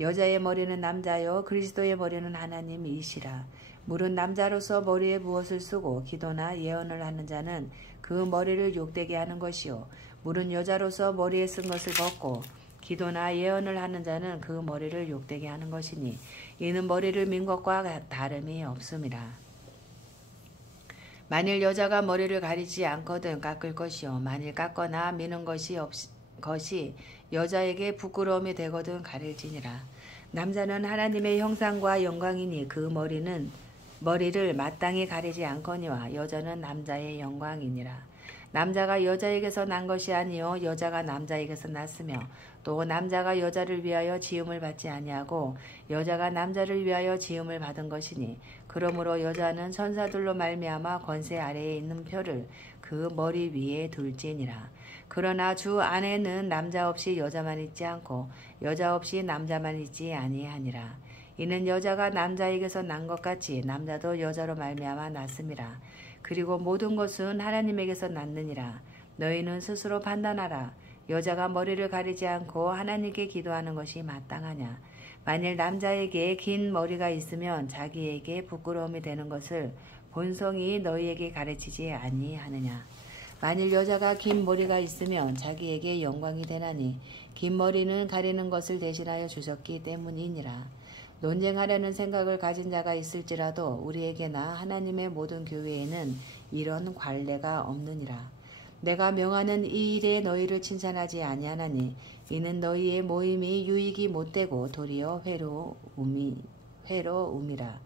여자의 머리는 남자요 그리스도의 머리는 하나님이시라. 무릇 남자로서 머리에 무엇을 쓰고 기도나 예언을 하는 자는 그 머리를 욕되게 하는 것이요 무릇 여자로서 머리에 쓴 것을 벗고 기도나 예언을 하는 자는 그 머리를 욕되게 하는 것이니 이는 머리를 민 것과 다름이 없음이라. 만일 여자가 머리를 가리지 않거든 깎을 것이요 만일 깎거나 미는 것이 여자에게 부끄러움이 되거든 가릴지니라. 남자는 하나님의 형상과 영광이니 그 머리를 마땅히 가리지 않거니와 여자는 남자의 영광이니라. 남자가 여자에게서 난 것이 아니요 여자가 남자에게서 났으며 또 남자가 여자를 위하여 지음을 받지 아니하고 여자가 남자를 위하여 지음을 받은 것이니 그러므로 여자는 천사들로 말미암아 권세 아래에 있는 표를 그 머리 위에 둘지니라. 그러나 주 안에는 남자 없이 여자만 있지 않고 여자 없이 남자만 있지 아니하니라. 이는 여자가 남자에게서 난 것 같이 남자도 여자로 말미암아 났음이라. 그리고 모든 것은 하나님에게서 났느니라. 너희는 스스로 판단하라. 여자가 머리를 가리지 않고 하나님께 기도하는 것이 마땅하냐. 만일 남자에게 긴 머리가 있으면 자기에게 부끄러움이 되는 것을 본성이 너희에게 가르치지 아니하느냐. 만일 여자가 긴 머리가 있으면 자기에게 영광이 되나니 긴 머리는 가리는 것을 대신하여 주셨기 때문이니라. 논쟁하려는 생각을 가진 자가 있을지라도 우리에게나 하나님의 모든 교회에는 이런 관례가 없느니라. 내가 명하는 이 일에 너희를 칭찬하지 아니하나니 이는 너희의 모임이 유익이 못되고 도리어 회로움이라.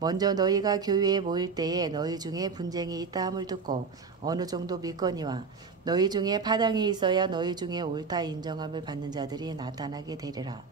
먼저 너희가 교회에 모일 때에 너희 중에 분쟁이 있다함을 듣고 어느 정도 믿거니와 너희 중에 파당이 있어야 너희 중에 옳다 인정함을 받는 자들이 나타나게 되리라.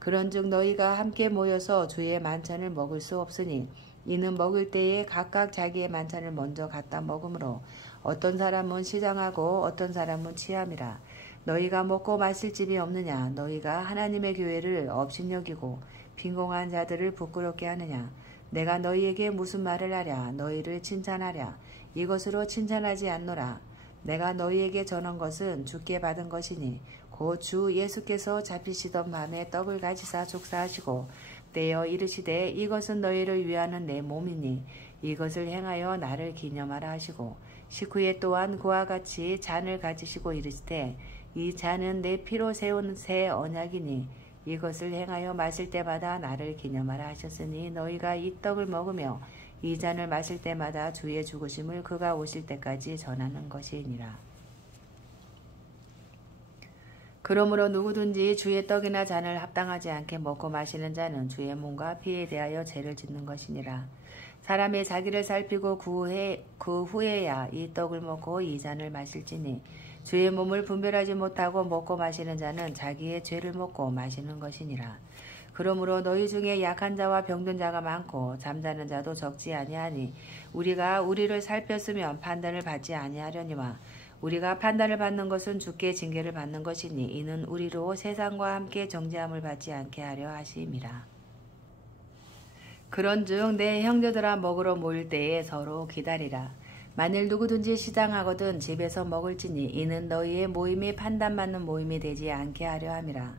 그런즉 너희가 함께 모여서 주의 만찬을 먹을 수 없으니 이는 먹을 때에 각각 자기의 만찬을 먼저 갖다 먹으므로 어떤 사람은 시장하고 어떤 사람은 취함이라. 너희가 먹고 마실 집이 없느냐. 너희가 하나님의 교회를 업신여기고 빈공한 자들을 부끄럽게 하느냐. 내가 너희에게 무슨 말을 하랴. 너희를 칭찬하랴. 이것으로 칭찬하지 않노라. 내가 너희에게 전한 것은 주께 받은 것이니 곧 주 예수께서 잡히시던 밤에 떡을 가지사 족사하시고 떼어 이르시되 이것은 너희를 위하는 내 몸이니 이것을 행하여 나를 기념하라 하시고 식후에 또한 그와 같이 잔을 가지시고 이르시되 이 잔은 내 피로 세운 새 언약이니 이것을 행하여 마실 때마다 나를 기념하라 하셨으니 너희가 이 떡을 먹으며 이 잔을 마실 때마다 주의 죽으심을 그가 오실 때까지 전하는 것이니라. 그러므로 누구든지 주의 떡이나 잔을 합당하지 않게 먹고 마시는 자는 주의 몸과 피에 대하여 죄를 짓는 것이니라. 사람이 자기를 살피고 그 후에야 이 떡을 먹고 이 잔을 마실지니 주의 몸을 분별하지 못하고 먹고 마시는 자는 자기의 죄를 먹고 마시는 것이니라. 그러므로 너희 중에 약한 자와 병든 자가 많고 잠자는 자도 적지 아니하니 우리가 우리를 살폈으면 판단을 받지 아니하려니와 우리가 판단을 받는 것은 주께 징계를 받는 것이니 이는 우리로 세상과 함께 정죄함을 받지 않게 하려 하심이라. 그런즉 내 형제들아 먹으러 모일 때에 서로 기다리라. 만일 누구든지 시장하거든 집에서 먹을지니 이는 너희의 모임이 판단받는 모임이 되지 않게 하려 함이라.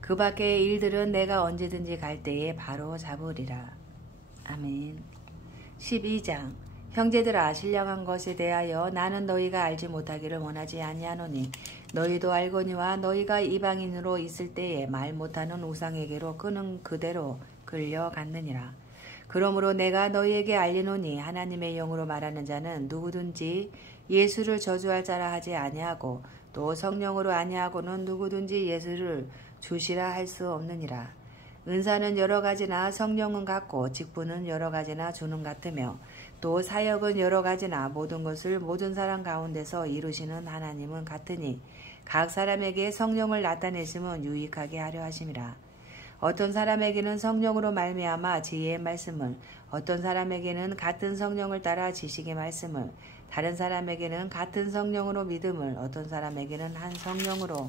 그 밖의 일들은 내가 언제든지 갈 때에 바로 잡으리라. 아멘. 12장. 형제들아 신령한 것에 대하여 나는 너희가 알지 못하기를 원하지 아니하노니 너희도 알거니와 너희가 이방인으로 있을 때에 말 못하는 우상에게로 끄는 그대로 끌려갔느니라. 그러므로 내가 너희에게 알리노니 하나님의 영으로 말하는 자는 누구든지 예수를 저주할 자라 하지 아니하고 또 성령으로 아니하고는 누구든지 예수를 주시라 할 수 없느니라. 은사는 여러 가지나 성령은 같고 직분은 여러 가지나 주는 같으며 또 사역은 여러 가지나 모든 것을 모든 사람 가운데서 이루시는 하나님은 같으니 각 사람에게 성령을 나타내심은 유익하게 하려 하심이라. 어떤 사람에게는 성령으로 말미암아 지혜의 말씀을, 어떤 사람에게는 같은 성령을 따라 지식의 말씀을, 다른 사람에게는 같은 성령으로 믿음을, 어떤 사람에게는 한 성령으로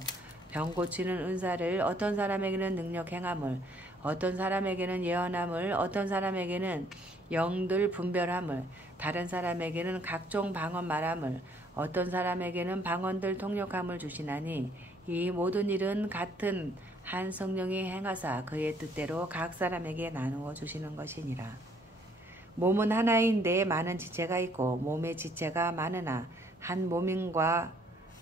병 고치는 은사를, 어떤 사람에게는 능력 행함을, 어떤 사람에게는 예언함을, 어떤 사람에게는 영들 분별함을, 다른 사람에게는 각종 방언 말함을, 어떤 사람에게는 방언들 통역함을 주시나니 이 모든 일은 같은 한 성령이 행하사 그의 뜻대로 각 사람에게 나누어 주시는 것이니라. 몸은 하나인데 많은 지체가 있고 몸의 지체가 많으나 한 몸인과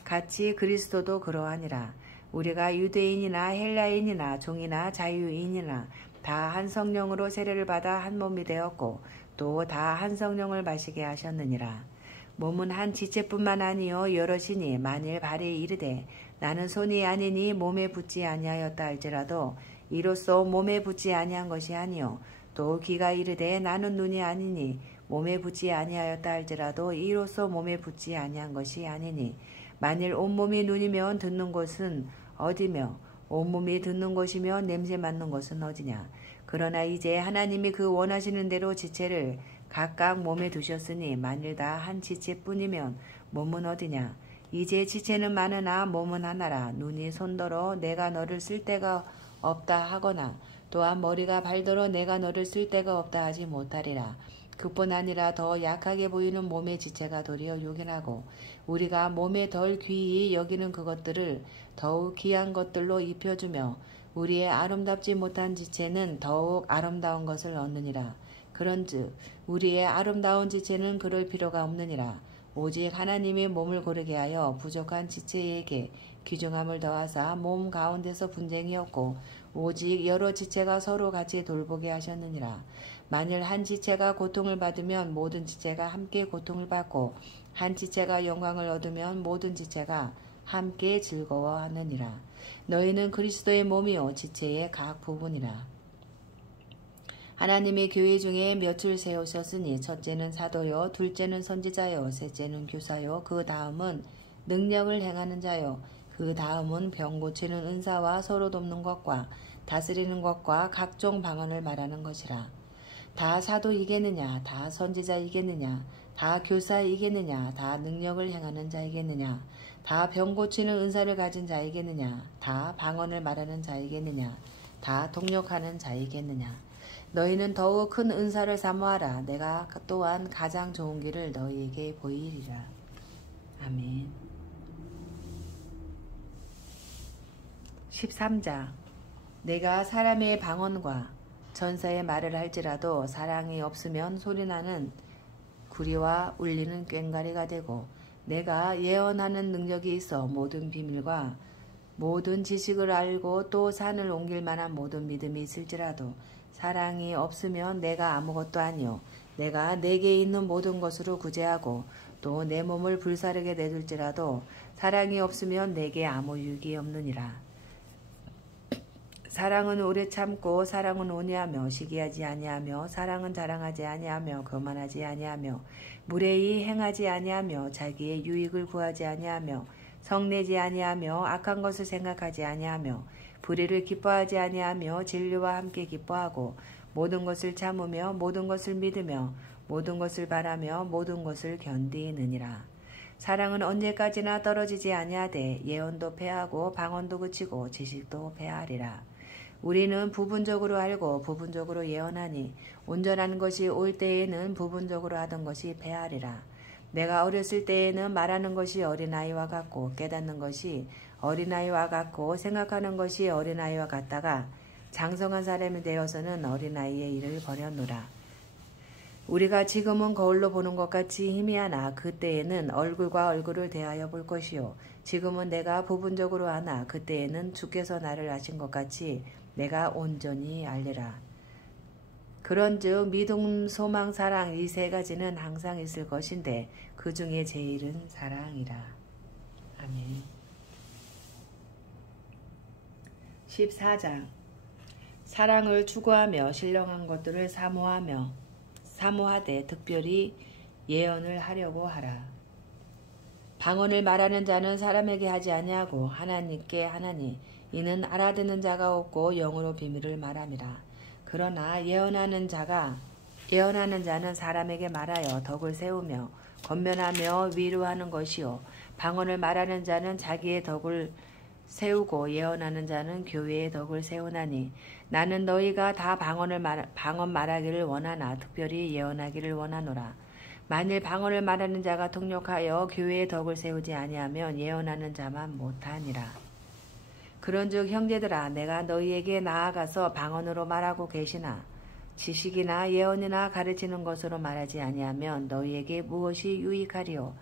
같이 그리스도도 그러하니라. 우리가 유대인이나 헬라인이나 종이나 자유인이나 다 한 성령으로 세례를 받아 한 몸이 되었고 또 다 한 성령을 마시게 하셨느니라. 몸은 한 지체뿐만 아니요 여럿이니 만일 발이 이르되 나는 손이 아니니 몸에 붙지 아니하였다 할지라도 이로써 몸에 붙지 아니한 것이 아니요 또 귀가 이르되 나는 눈이 아니니 몸에 붙지 아니하였다 할지라도 이로써 몸에 붙지 아니한 것이 아니니 만일 온몸이 눈이면 듣는 곳은 어디며 온몸이 듣는 곳이며 냄새 맡는 것은 어디냐. 그러나 이제 하나님이 그 원하시는 대로 지체를 각각 몸에 두셨으니 만일 다 한 지체뿐이면 몸은 어디냐. 이제 지체는 많으나 몸은 하나라. 눈이 손더러 내가 너를 쓸 데가 없다 하거나 또한 머리가 발더러 내가 너를 쓸 데가 없다 하지 못하리라. 그뿐 아니라 더 약하게 보이는 몸의 지체가 도리어 요긴하고 우리가 몸에 덜 귀히 여기는 그것들을 더욱 귀한 것들로 입혀주며 우리의 아름답지 못한 지체는 더욱 아름다운 것을 얻느니라. 그런즉 우리의 아름다운 지체는 그럴 필요가 없느니라. 오직 하나님이 몸을 고르게 하여 부족한 지체에게 귀중함을 더하사 몸 가운데서 분쟁이 없고 오직 여러 지체가 서로 같이 돌보게 하셨느니라. 만일 한 지체가 고통을 받으면 모든 지체가 함께 고통을 받고 한 지체가 영광을 얻으면 모든 지체가 함께 즐거워하느니라. 너희는 그리스도의 몸이요 지체의 각 부분이라. 하나님이 교회 중에 몇을 세우셨으니 첫째는 사도요, 둘째는 선지자요, 셋째는 교사요, 그 다음은 능력을 행하는 자요, 그 다음은 병 고치는 은사와 서로 돕는 것과 다스리는 것과 각종 방언을 말하는 것이라. 다 사도이겠느냐, 다 선지자이겠느냐, 다 교사이겠느냐, 다 능력을 행하는 자이겠느냐, 다 병 고치는 은사를 가진 자이겠느냐, 다 방언을 말하는 자이겠느냐, 다 동력하는 자이겠느냐. 너희는 더욱 큰 은사를 사모하라. 내가 또한 가장 좋은 길을 너희에게 보이리라. 아멘. 13장. 내가 사람의 방언과 전사의 말을 할지라도 사랑이 없으면 소리나는 구리와 울리는 꽹과리가 되고 내가 예언하는 능력이 있어 모든 비밀과 모든 지식을 알고 또 산을 옮길 만한 모든 믿음이 있을지라도 사랑이 없으면 내가 아무것도 아니요 내가 내게 있는 모든 것으로 구제하고 또 내 몸을 불사르게 내둘지라도 사랑이 없으면 내게 아무 유익이 없느니라. 사랑은 오래 참고 사랑은 온유하며 시기하지 아니하며 사랑은 자랑하지 아니하며 교만하지 아니하며 무례히 행하지 아니하며 자기의 유익을 구하지 아니하며 성내지 아니하며 악한 것을 생각하지 아니하며 불의를 기뻐하지 아니하며 진리와 함께 기뻐하고 모든 것을 참으며 모든 것을 믿으며 모든 것을 바라며 모든 것을 견디느니라. 사랑은 언제까지나 떨어지지 아니하되 예언도 패하고 방언도 그치고 지식도 패하리라. 우리는 부분적으로 알고 부분적으로 예언하니 온전한 것이 올 때에는 부분적으로 하던 것이 패하리라. 내가 어렸을 때에는 말하는 것이 어린아이와 같고 깨닫는 것이 어린아이와 같고 생각하는 것이 어린아이와 같다가 장성한 사람이 되어서는 어린아이의 일을 버렸노라. 우리가 지금은 거울로 보는 것 같이 희미하나 그때에는 얼굴과 얼굴을 대하여 볼 것이요 지금은 내가 부분적으로 하나 그때에는 주께서 나를 아신 것 같이 내가 온전히 알리라. 그런즉 믿음, 소망, 사랑 이 세 가지는 항상 있을 것인데 그 중에 제일은 사랑이라. 아멘. 14장. 사랑을 추구하며 신령한 것들을 사모하되 특별히 예언을 하려고 하라. 방언을 말하는 자는 사람에게 하지 아니하고 하나님께 하나니 이는 알아듣는 자가 없고 영으로 비밀을 말함이라. 그러나 예언하는 자는 사람에게 말하여 덕을 세우며 권면하며 위로하는 것이요 방언을 말하는 자는 자기의 덕을 세우고 예언하는 자는 교회의 덕을 세우나니 나는 너희가 다 방언 말하기를 원하나 특별히 예언하기를 원하노라. 만일 방언을 말하는 자가 통역하여 교회의 덕을 세우지 아니하면 예언하는 자만 못하니라. 그런즉 형제들아 내가 너희에게 나아가서 방언으로 말하고 계시나 지식이나 예언이나 가르치는 것으로 말하지 아니하면 너희에게 무엇이 유익하리요.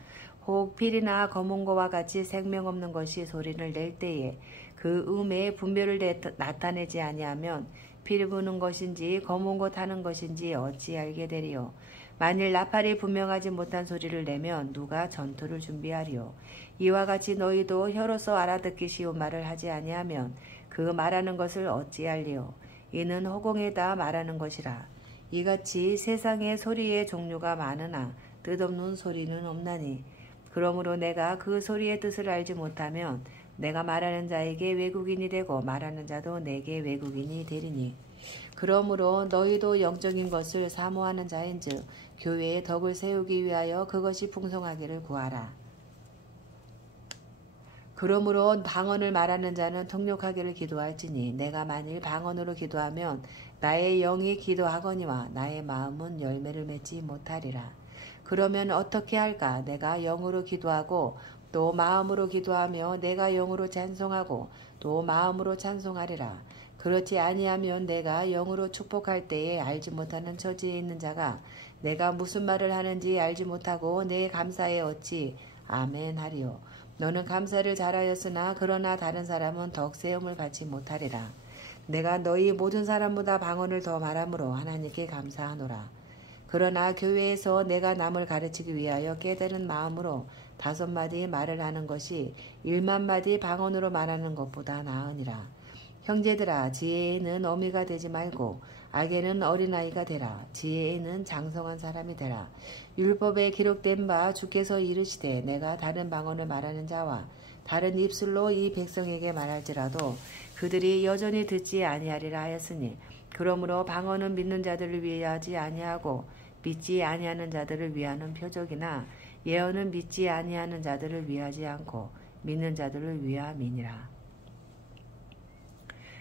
혹 필이나 검은고와 같이 생명 없는 것이 소리를 낼 때에 그 음의 분별을 나타내지 아니하면 피를 부는 것인지 검은고 타는 것인지 어찌 알게 되리요. 만일 나팔이 분명하지 못한 소리를 내면 누가 전투를 준비하리요. 이와 같이 너희도 혀로서 알아듣기 쉬운 말을 하지 아니하면 그 말하는 것을 어찌 알리요. 이는 허공에다 말하는 것이라. 이같이 세상에 소리의 종류가 많으나 뜻없는 소리는 없나니 그러므로 내가 그 소리의 뜻을 알지 못하면 내가 말하는 자에게 외국인이 되고 말하는 자도 내게 외국인이 되리니 그러므로 너희도 영적인 것을 사모하는 자인즉 교회의 덕을 세우기 위하여 그것이 풍성하기를 구하라. 그러므로 방언을 말하는 자는 통역하기를 기도할지니 내가 만일 방언으로 기도하면 나의 영이 기도하거니와 나의 마음은 열매를 맺지 못하리라. 그러면 어떻게 할까? 내가 영으로 기도하고 또 마음으로 기도하며 내가 영으로 찬송하고 또 마음으로 찬송하리라. 그렇지 아니하면 내가 영으로 축복할 때에 알지 못하는 처지에 있는 자가 내가 무슨 말을 하는지 알지 못하고 내 감사에 어찌 아멘 하리요. 너는 감사를 잘하였으나 그러나 다른 사람은 덕 세움을 받지 못하리라. 내가 너희 모든 사람보다 방언을 더 말함으로 하나님께 감사하노라. 그러나 교회에서 내가 남을 가르치기 위하여 깨달은 마음으로 5마디 말을 하는 것이 1만마디 방언으로 말하는 것보다 나으니라. 형제들아, 지혜에는 어미가 되지 말고 악에는 어린아이가 되라. 지혜에는 장성한 사람이 되라. 율법에 기록된 바 주께서 이르시되 내가 다른 방언을 말하는 자와 다른 입술로 이 백성에게 말할지라도 그들이 여전히 듣지 아니하리라 하였으니 그러므로 방언은 믿는 자들을 위하지 아니하고 믿지 아니하는 자들을 위하는 표적이나 예언은 믿지 아니하는 자들을 위하지 않고 믿는 자들을 위함이니라.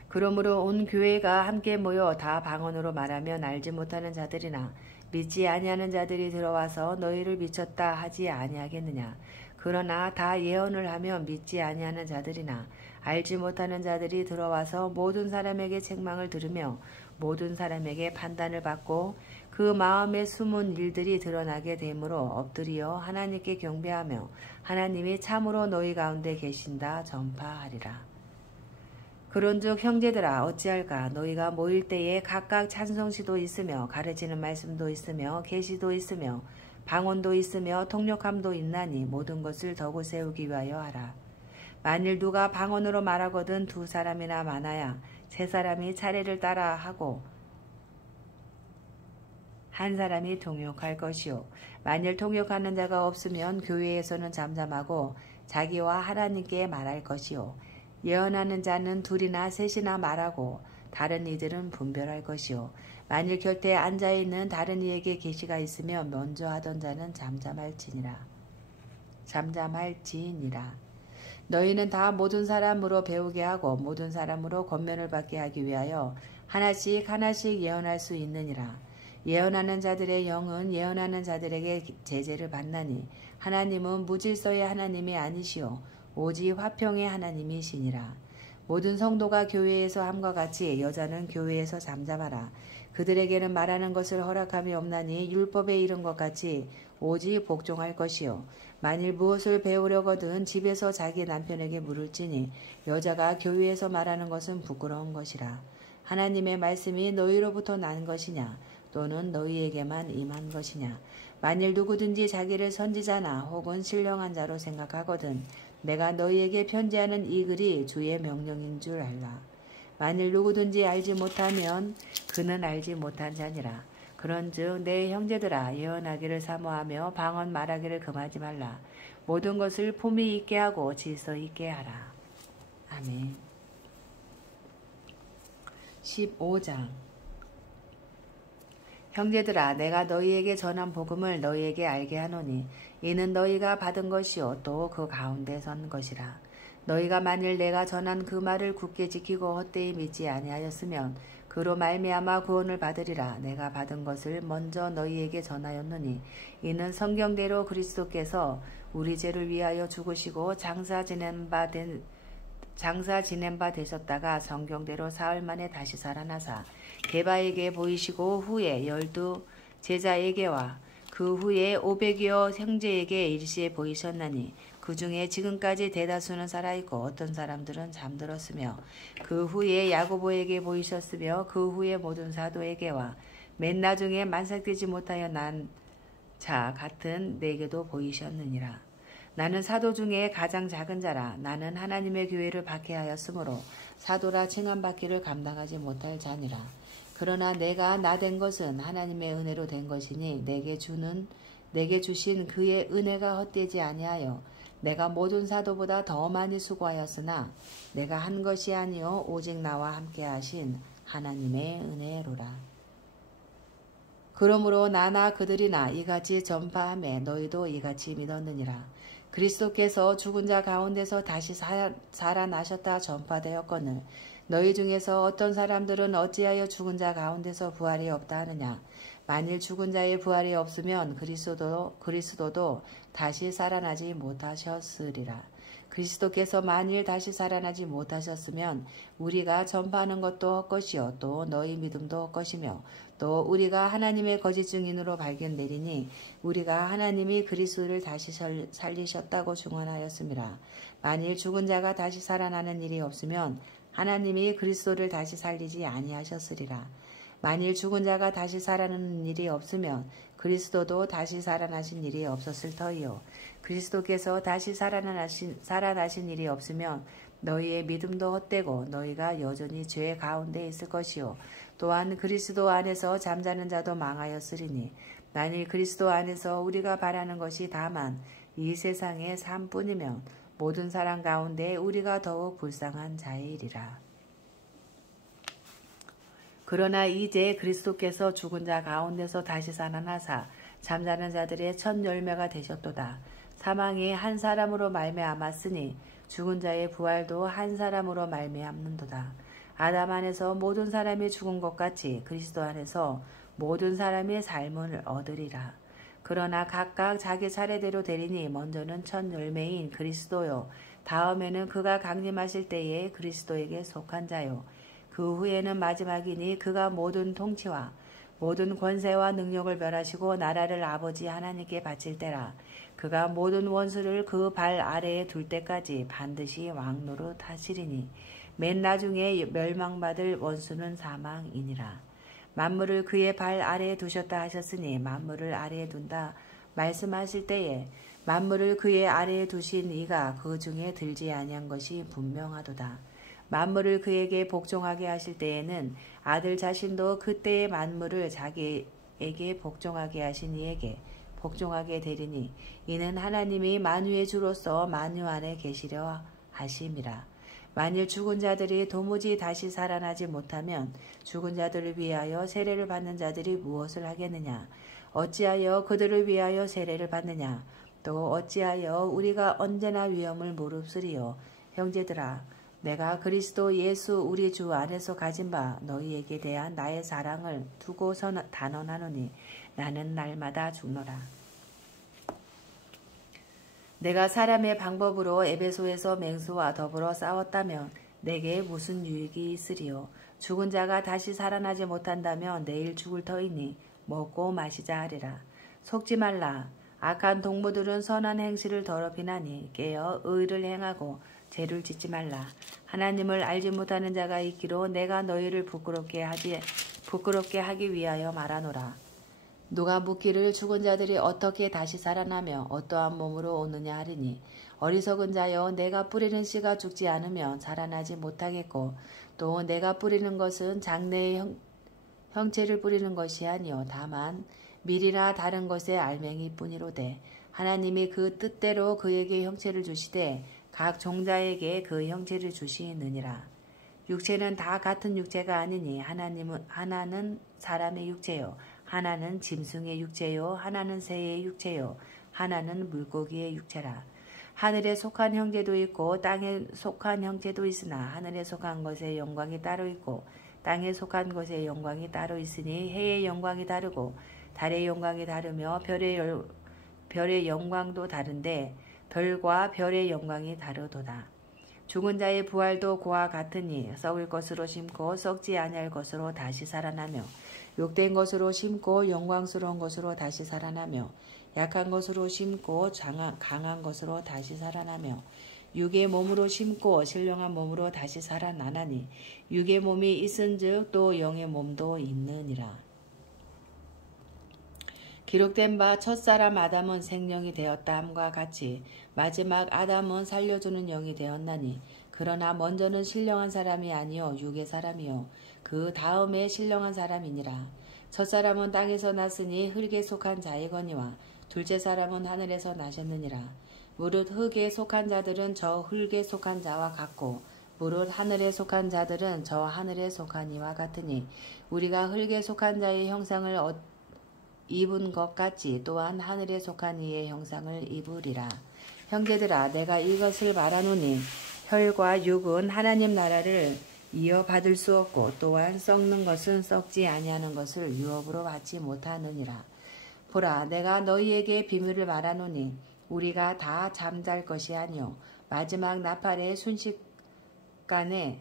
그러므로 온 교회가 함께 모여 다 방언으로 말하면 알지 못하는 자들이나 믿지 아니하는 자들이 들어와서 너희를 미쳤다 하지 아니하겠느냐. 그러나 다 예언을 하면 믿지 아니하는 자들이나 알지 못하는 자들이 들어와서 모든 사람에게 책망을 들으며 모든 사람에게 판단을 받고 그 마음에 숨은 일들이 드러나게 되므로 엎드려 하나님께 경배하며 하나님이 참으로 너희 가운데 계신다 전파하리라. 그런즉 형제들아 어찌할까? 너희가 모일 때에 각각 찬송시도 있으며 가르치는 말씀도 있으며 계시도 있으며 방언도 있으며 통역함도 있나니 모든 것을 덕을 세우기 위하여 하라. 만일 누가 방언으로 말하거든 2사람이나 많아야 3사람이 차례를 따라 하고 1사람이 통역할 것이요. 만일 통역하는 자가 없으면 교회에서는 잠잠하고 자기와 하나님께 말할 것이요. 예언하는 자는 2이나 3이나 말하고 다른 이들은 분별할 것이요. 만일 곁에 앉아있는 다른 이에게 계시가 있으면 먼저 하던 자는 잠잠할지니라. 너희는 다 모든 사람으로 배우게 하고 모든 사람으로 권면을 받게 하기 위하여 하나씩 예언할 수 있느니라. 예언하는 자들의 영은 예언하는 자들에게 제재를 받나니 하나님은 무질서의 하나님이 아니시오 오직 화평의 하나님이시니라. 모든 성도가 교회에서 함과 같이 여자는 교회에서 잠잠하라. 그들에게는 말하는 것을 허락함이 없나니 율법에 이른 것 같이 오직 복종할 것이요. 만일 무엇을 배우려거든 집에서 자기 남편에게 물을지니 여자가 교회에서 말하는 것은 부끄러운 것이라. 하나님의 말씀이 너희로부터 난 것이냐 또는 너희에게만 임한 것이냐. 만일 누구든지 자기를 선지자나 혹은 신령한 자로 생각하거든 내가 너희에게 편지하는 이 글이 주의 명령인 줄 알라. 만일 누구든지 알지 못하면 그는 알지 못한 자니라. 그런즉 내 형제들아 예언하기를 사모하며 방언 말하기를 금하지 말라. 모든 것을 품위 있게 하고 질서 있게 하라. 아멘. 15장 형제들아 내가 너희에게 전한 복음을 너희에게 알게 하노니 이는 너희가 받은 것이요 또 그 가운데 선 것이라. 너희가 만일 내가 전한 그 말을 굳게 지키고 헛되이 믿지 아니하였으면 그로 말미암아 구원을 받으리라. 내가 받은 것을 먼저 너희에게 전하였노니 이는 성경대로 그리스도께서 우리 죄를 위하여 죽으시고 장사 지낸 바 되셨다가 성경대로 사흘 만에 다시 살아나사 게바에게 보이시고 후에 12 제자에게와 그 후에 500여 형제에게 일시에 보이셨나니 그 중에 지금까지 대다수는 살아있고 어떤 사람들은 잠들었으며 그 후에 야고보에게 보이셨으며 그 후에 모든 사도에게와 맨 나중에 만삭되지 못하여 난 자 같은 내게도 보이셨느니라. 나는 사도 중에 가장 작은 자라. 나는 하나님의 교회를 박해하였으므로 사도라 칭함받기를 감당하지 못할 자니라. 그러나 내가 나 된 것은 하나님의 은혜로 된 것이니 내게 주신 그의 은혜가 헛되지 아니하여 내가 모든 사도보다 더 많이 수고하였으나 내가 한 것이 아니요 오직 나와 함께 하신 하나님의 은혜로라. 그러므로 나나 그들이나 이같이 전파하매 너희도 이같이 믿었느니라. 그리스도께서 죽은 자 가운데서 다시 살아나셨다 전파되었거늘 너희 중에서 어떤 사람들은 어찌하여 죽은 자 가운데서 부활이 없다 하느냐. 만일 죽은 자의 부활이 없으면 그리스도도 다시 살아나지 못하셨으리라. 그리스도께서 만일 다시 살아나지 못하셨으면 우리가 전파하는 것도 헛것이요 또 너희 믿음도 헛것이며 또 우리가 하나님의 거짓 증인으로 발견되리니 우리가 하나님이 그리스도를 다시 살리셨다고 증언하였음이라. 만일 죽은 자가 다시 살아나는 일이 없으면 하나님이 그리스도를 다시 살리지 아니하셨으리라. 만일 죽은 자가 다시 살아나는 일이 없으면 그리스도도 다시 살아나신 일이 없었을 터이요. 그리스도께서 다시 살아나신 일이 없으면 너희의 믿음도 헛되고 너희가 여전히 죄 가운데 있을 것이요. 또한 그리스도 안에서 잠자는 자도 망하였으리니 만일 그리스도 안에서 우리가 바라는 것이 다만 이 세상의 삶뿐이면 모든 사람 가운데 우리가 더욱 불쌍한 자이리라. 그러나 이제 그리스도께서 죽은 자 가운데서 다시 살아나사 잠자는 자들의 첫 열매가 되셨도다. 사망이 한 사람으로 말미암았으니 죽은 자의 부활도 한 사람으로 말미암는도다. 아담 안에서 모든 사람이 죽은 것 같이 그리스도 안에서 모든 사람이 삶을 얻으리라. 그러나 각각 자기 차례대로 되리니 먼저는 첫 열매인 그리스도요. 다음에는 그가 강림하실 때에 그리스도에게 속한 자요. 그 후에는 마지막이니 그가 모든 통치와 모든 권세와 능력을 멸하시고 나라를 아버지 하나님께 바칠 때라. 그가 모든 원수를 그 발 아래에 둘 때까지 반드시 왕노릇 하시리니 맨 나중에 멸망받을 원수는 사망이니라. 만물을 그의 발 아래에 두셨다 하셨으니 만물을 아래에 둔다 말씀하실 때에 만물을 그의 아래에 두신 이가 그 중에 들지 아니한 것이 분명하도다. 만물을 그에게 복종하게 하실 때에는 아들 자신도 그때의 만물을 자기에게 복종하게 하신 이에게 복종하게 되리니 이는 하나님이 만유의 주로서 만유 안에 계시려 하심이라. 만일 죽은 자들이 도무지 다시 살아나지 못하면 죽은 자들을 위하여 세례를 받는 자들이 무엇을 하겠느냐. 어찌하여 그들을 위하여 세례를 받느냐. 또 어찌하여 우리가 언제나 위험을 무릅쓰리요. 형제들아 내가 그리스도 예수 우리 주 안에서 가진 바 너희에게 대한 나의 사랑을 두고서 단언하노니 나는 날마다 죽노라. 내가 사람의 방법으로 에베소에서 맹수와 더불어 싸웠다면 내게 무슨 유익이 있으리요. 죽은 자가 다시 살아나지 못한다면 내일 죽을 터이니 먹고 마시자 하리라. 속지 말라. 악한 동무들은 선한 행실을 더럽히나니 깨어 의를 행하고 죄를 짓지 말라. 하나님을 알지 못하는 자가 있기로 내가 너희를 부끄럽게 하기 위하여 말하노라. 누가 묻기를 죽은 자들이 어떻게 다시 살아나며 어떠한 몸으로 오느냐 하리니 어리석은 자여 내가 뿌리는 씨가 죽지 않으면 살아나지 못하겠고 또 내가 뿌리는 것은 장래의 형체를 뿌리는 것이 아니요 다만 밀이나 다른 것의 알맹이뿐이로되 하나님이 그 뜻대로 그에게 형체를 주시되 각 종자에게 그 형체를 주시느니라. 육체는 다 같은 육체가 아니니 하나는 사람의 육체요 하나는 짐승의 육체요 하나는 새의 육체요 하나는 물고기의 육체라. 하늘에 속한 형제도 있고 땅에 속한 형제도 있으나 하늘에 속한 것의 영광이 따로 있고 땅에 속한 것의 영광이 따로 있으니 해의 영광이 다르고 달의 영광이 다르며 별의 영광도 다른데 별과 별의 영광이 다르도다. 죽은 자의 부활도 그와 같으니 썩을 것으로 심고 썩지 아니할 것으로 다시 살아나며 욕된 것으로 심고 영광스러운 것으로 다시 살아나며 약한 것으로 심고 강한 것으로 다시 살아나며 육의 몸으로 심고 신령한 몸으로 다시 살아나나니 육의 몸이 있은즉 또 영의 몸도 있느니라. 기록된 바 첫사람 아담은 생명이 되었다 함과 같이 마지막 아담은 살려주는 영이 되었나니 그러나 먼저는 신령한 사람이 아니요 육의 사람이요 그 다음에 신령한 사람이니라. 첫사람은 땅에서 났으니 흙에 속한 자이거니와 둘째 사람은 하늘에서 나셨느니라. 무릇 흙에 속한 자들은 저 흙에 속한 자와 같고 무릇 하늘에 속한 자들은 저 하늘에 속한 이와 같으니 우리가 흙에 속한 자의 형상을 입은 것 같이 또한 하늘에 속한 이의 형상을 입으리라. 형제들아 내가 이것을 말하노니 혈과 육은 하나님 나라를 이어받을 수 없고 또한 썩는 것은 썩지 아니하는 것을 유업으로 받지 못하느니라. 보라 내가 너희에게 비밀을 말하노니 우리가 다 잠잘 것이 아니요 마지막 나팔의 순식간에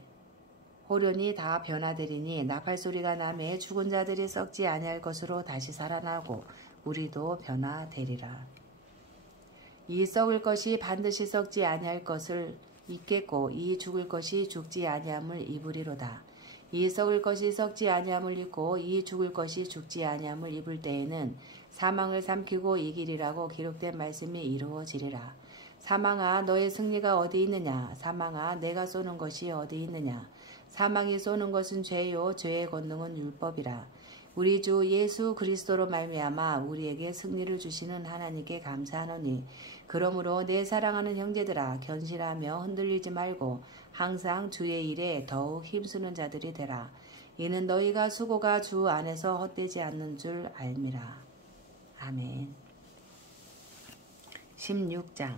호련이 다 변화되리니 나팔 소리가 나매 죽은 자들이 썩지 아니할 것으로 다시 살아나고 우리도 변화되리라. 이 썩을 것이 반드시 썩지 아니할 것을 입겠고 이 죽을 것이 죽지 아니함을 입으리로다. 이 썩을 것이 썩지 아니함을 입고 이 죽을 것이 죽지 아니함을 입을 때에는 사망을 삼키고 이기리라고 기록된 말씀이 이루어지리라. 사망아 너의 승리가 어디 있느냐? 사망아 내가 쏘는 것이 어디 있느냐? 사망이 쏘는 것은 죄요 죄의 권능은 율법이라. 우리 주 예수 그리스도로 말미암아 우리에게 승리를 주시는 하나님께 감사하노니 그러므로 내 사랑하는 형제들아 견실하며 흔들리지 말고 항상 주의 일에 더욱 힘쓰는 자들이 되라. 이는 너희가 수고가 주 안에서 헛되지 않는 줄 알미라. 아멘. 16장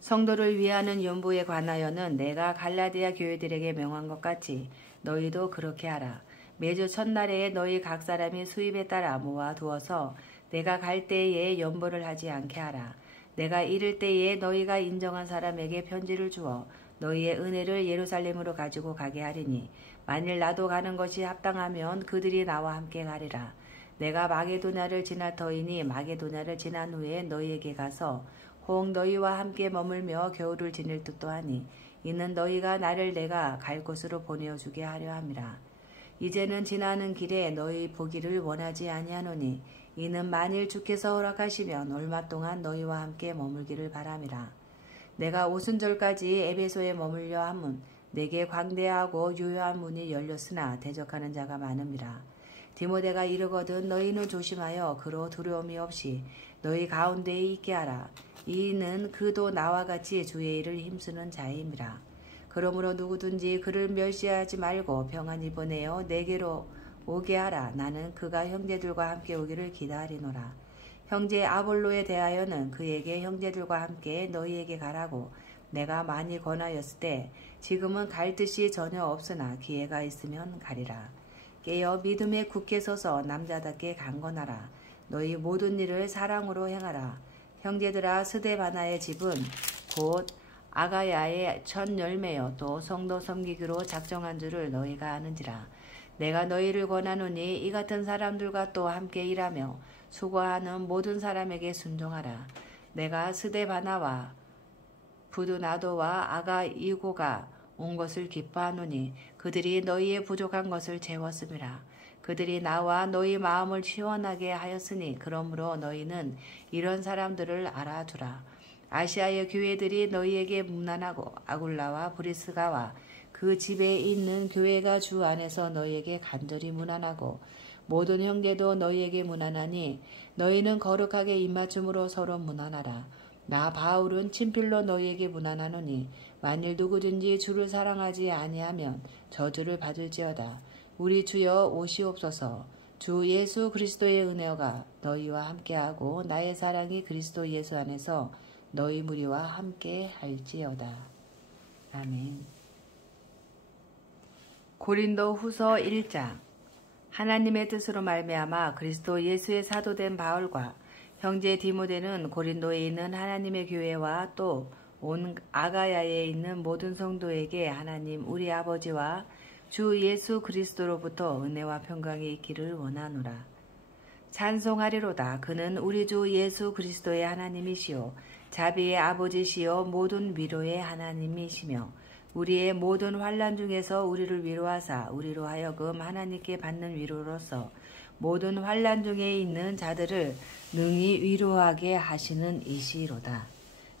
성도를 위하는 연보에 관하여는 내가 갈라디아 교회들에게 명한 것 같이 너희도 그렇게 하라. 매주 첫날에 너희 각 사람이 수입에 따라 모아 두어서 내가 갈 때에 연보를 하지 않게 하라. 내가 이를 때에 너희가 인정한 사람에게 편지를 주어 너희의 은혜를 예루살렘으로 가지고 가게 하리니 만일 나도 가는 것이 합당하면 그들이 나와 함께 가리라. 내가 마게도냐를 지날 터이니 마게도냐를 지난 후에 너희에게 가서 혹 너희와 함께 머물며 겨울을 지낼 듯도 하니 이는 너희가 나를 내가 갈 곳으로 보내어주게 하려 함이라. 이제는 지나는 길에 너희 보기를 원하지 아니하노니 이는 만일 주께서 허락하시면 얼마 동안 너희와 함께 머물기를 바람이라. 내가 오순절까지 에베소에 머물려 함은 내게 광대하고 유효한 문이 열렸으나 대적하는 자가 많음이라. 디모데가 이르거든 너희는 조심하여 그로 두려움이 없이 너희 가운데에 있게 하라. 이는 그도 나와 같이 주의 일을 힘쓰는 자임이라. 그러므로 누구든지 그를 멸시하지 말고 평안히 보내어 내게로 오게 하라. 나는 그가 형제들과 함께 오기를 기다리노라. 형제 아볼로에 대하여는 그에게 형제들과 함께 너희에게 가라고 내가 많이 권하였을 때 지금은 갈 뜻이 전혀 없으나 기회가 있으면 가리라. 깨어 믿음에 굳게 서서 남자답게 강건하라. 너희 모든 일을 사랑으로 행하라. 형제들아 스데바나의 집은 곧 아가야의 첫 열매여 또 성도 섬기기로 작정한 줄을 너희가 아는지라. 내가 너희를 권하노니 이 같은 사람들과 또 함께 일하며 수고하는 모든 사람에게 순종하라. 내가 스데바나와 부두나도와 아가이고가 온 것을 기뻐하노니 그들이 너희의 부족한 것을 채웠음이라. 그들이 나와 너희 마음을 시원하게 하였으니 그러므로 너희는 이런 사람들을 알아두라. 아시아의 교회들이 너희에게 문안하고 아굴라와 브리스가와 그 집에 있는 교회가 주 안에서 너희에게 간절히 문안하고 모든 형제도 너희에게 문안하니 너희는 거룩하게 입맞춤으로 서로 문안하라. 나 바울은 친필로 너희에게 문안하노니 만일 누구든지 주를 사랑하지 아니하면 저주를 받을지어다. 우리 주여 오시옵소서. 주 예수 그리스도의 은혜가 너희와 함께하고 나의 사랑이 그리스도 예수 안에서 너희 무리와 함께 할지어다. 아멘. 고린도 후서 1장 하나님의 뜻으로 말미암아 그리스도 예수의 사도된 바울과 형제 디모데는 고린도에 있는 하나님의 교회와 또 온 아가야에 있는 모든 성도에게 하나님 우리 아버지와 주 예수 그리스도로부터 은혜와 평강이 있기를 원하노라. 찬송하리로다. 그는 우리 주 예수 그리스도의 하나님이시요 자비의 아버지시요 모든 위로의 하나님이시며 우리의 모든 환난 중에서 우리를 위로하사 우리로 하여금 하나님께 받는 위로로서 모든 환난 중에 있는 자들을 능히 위로하게 하시는 이시로다.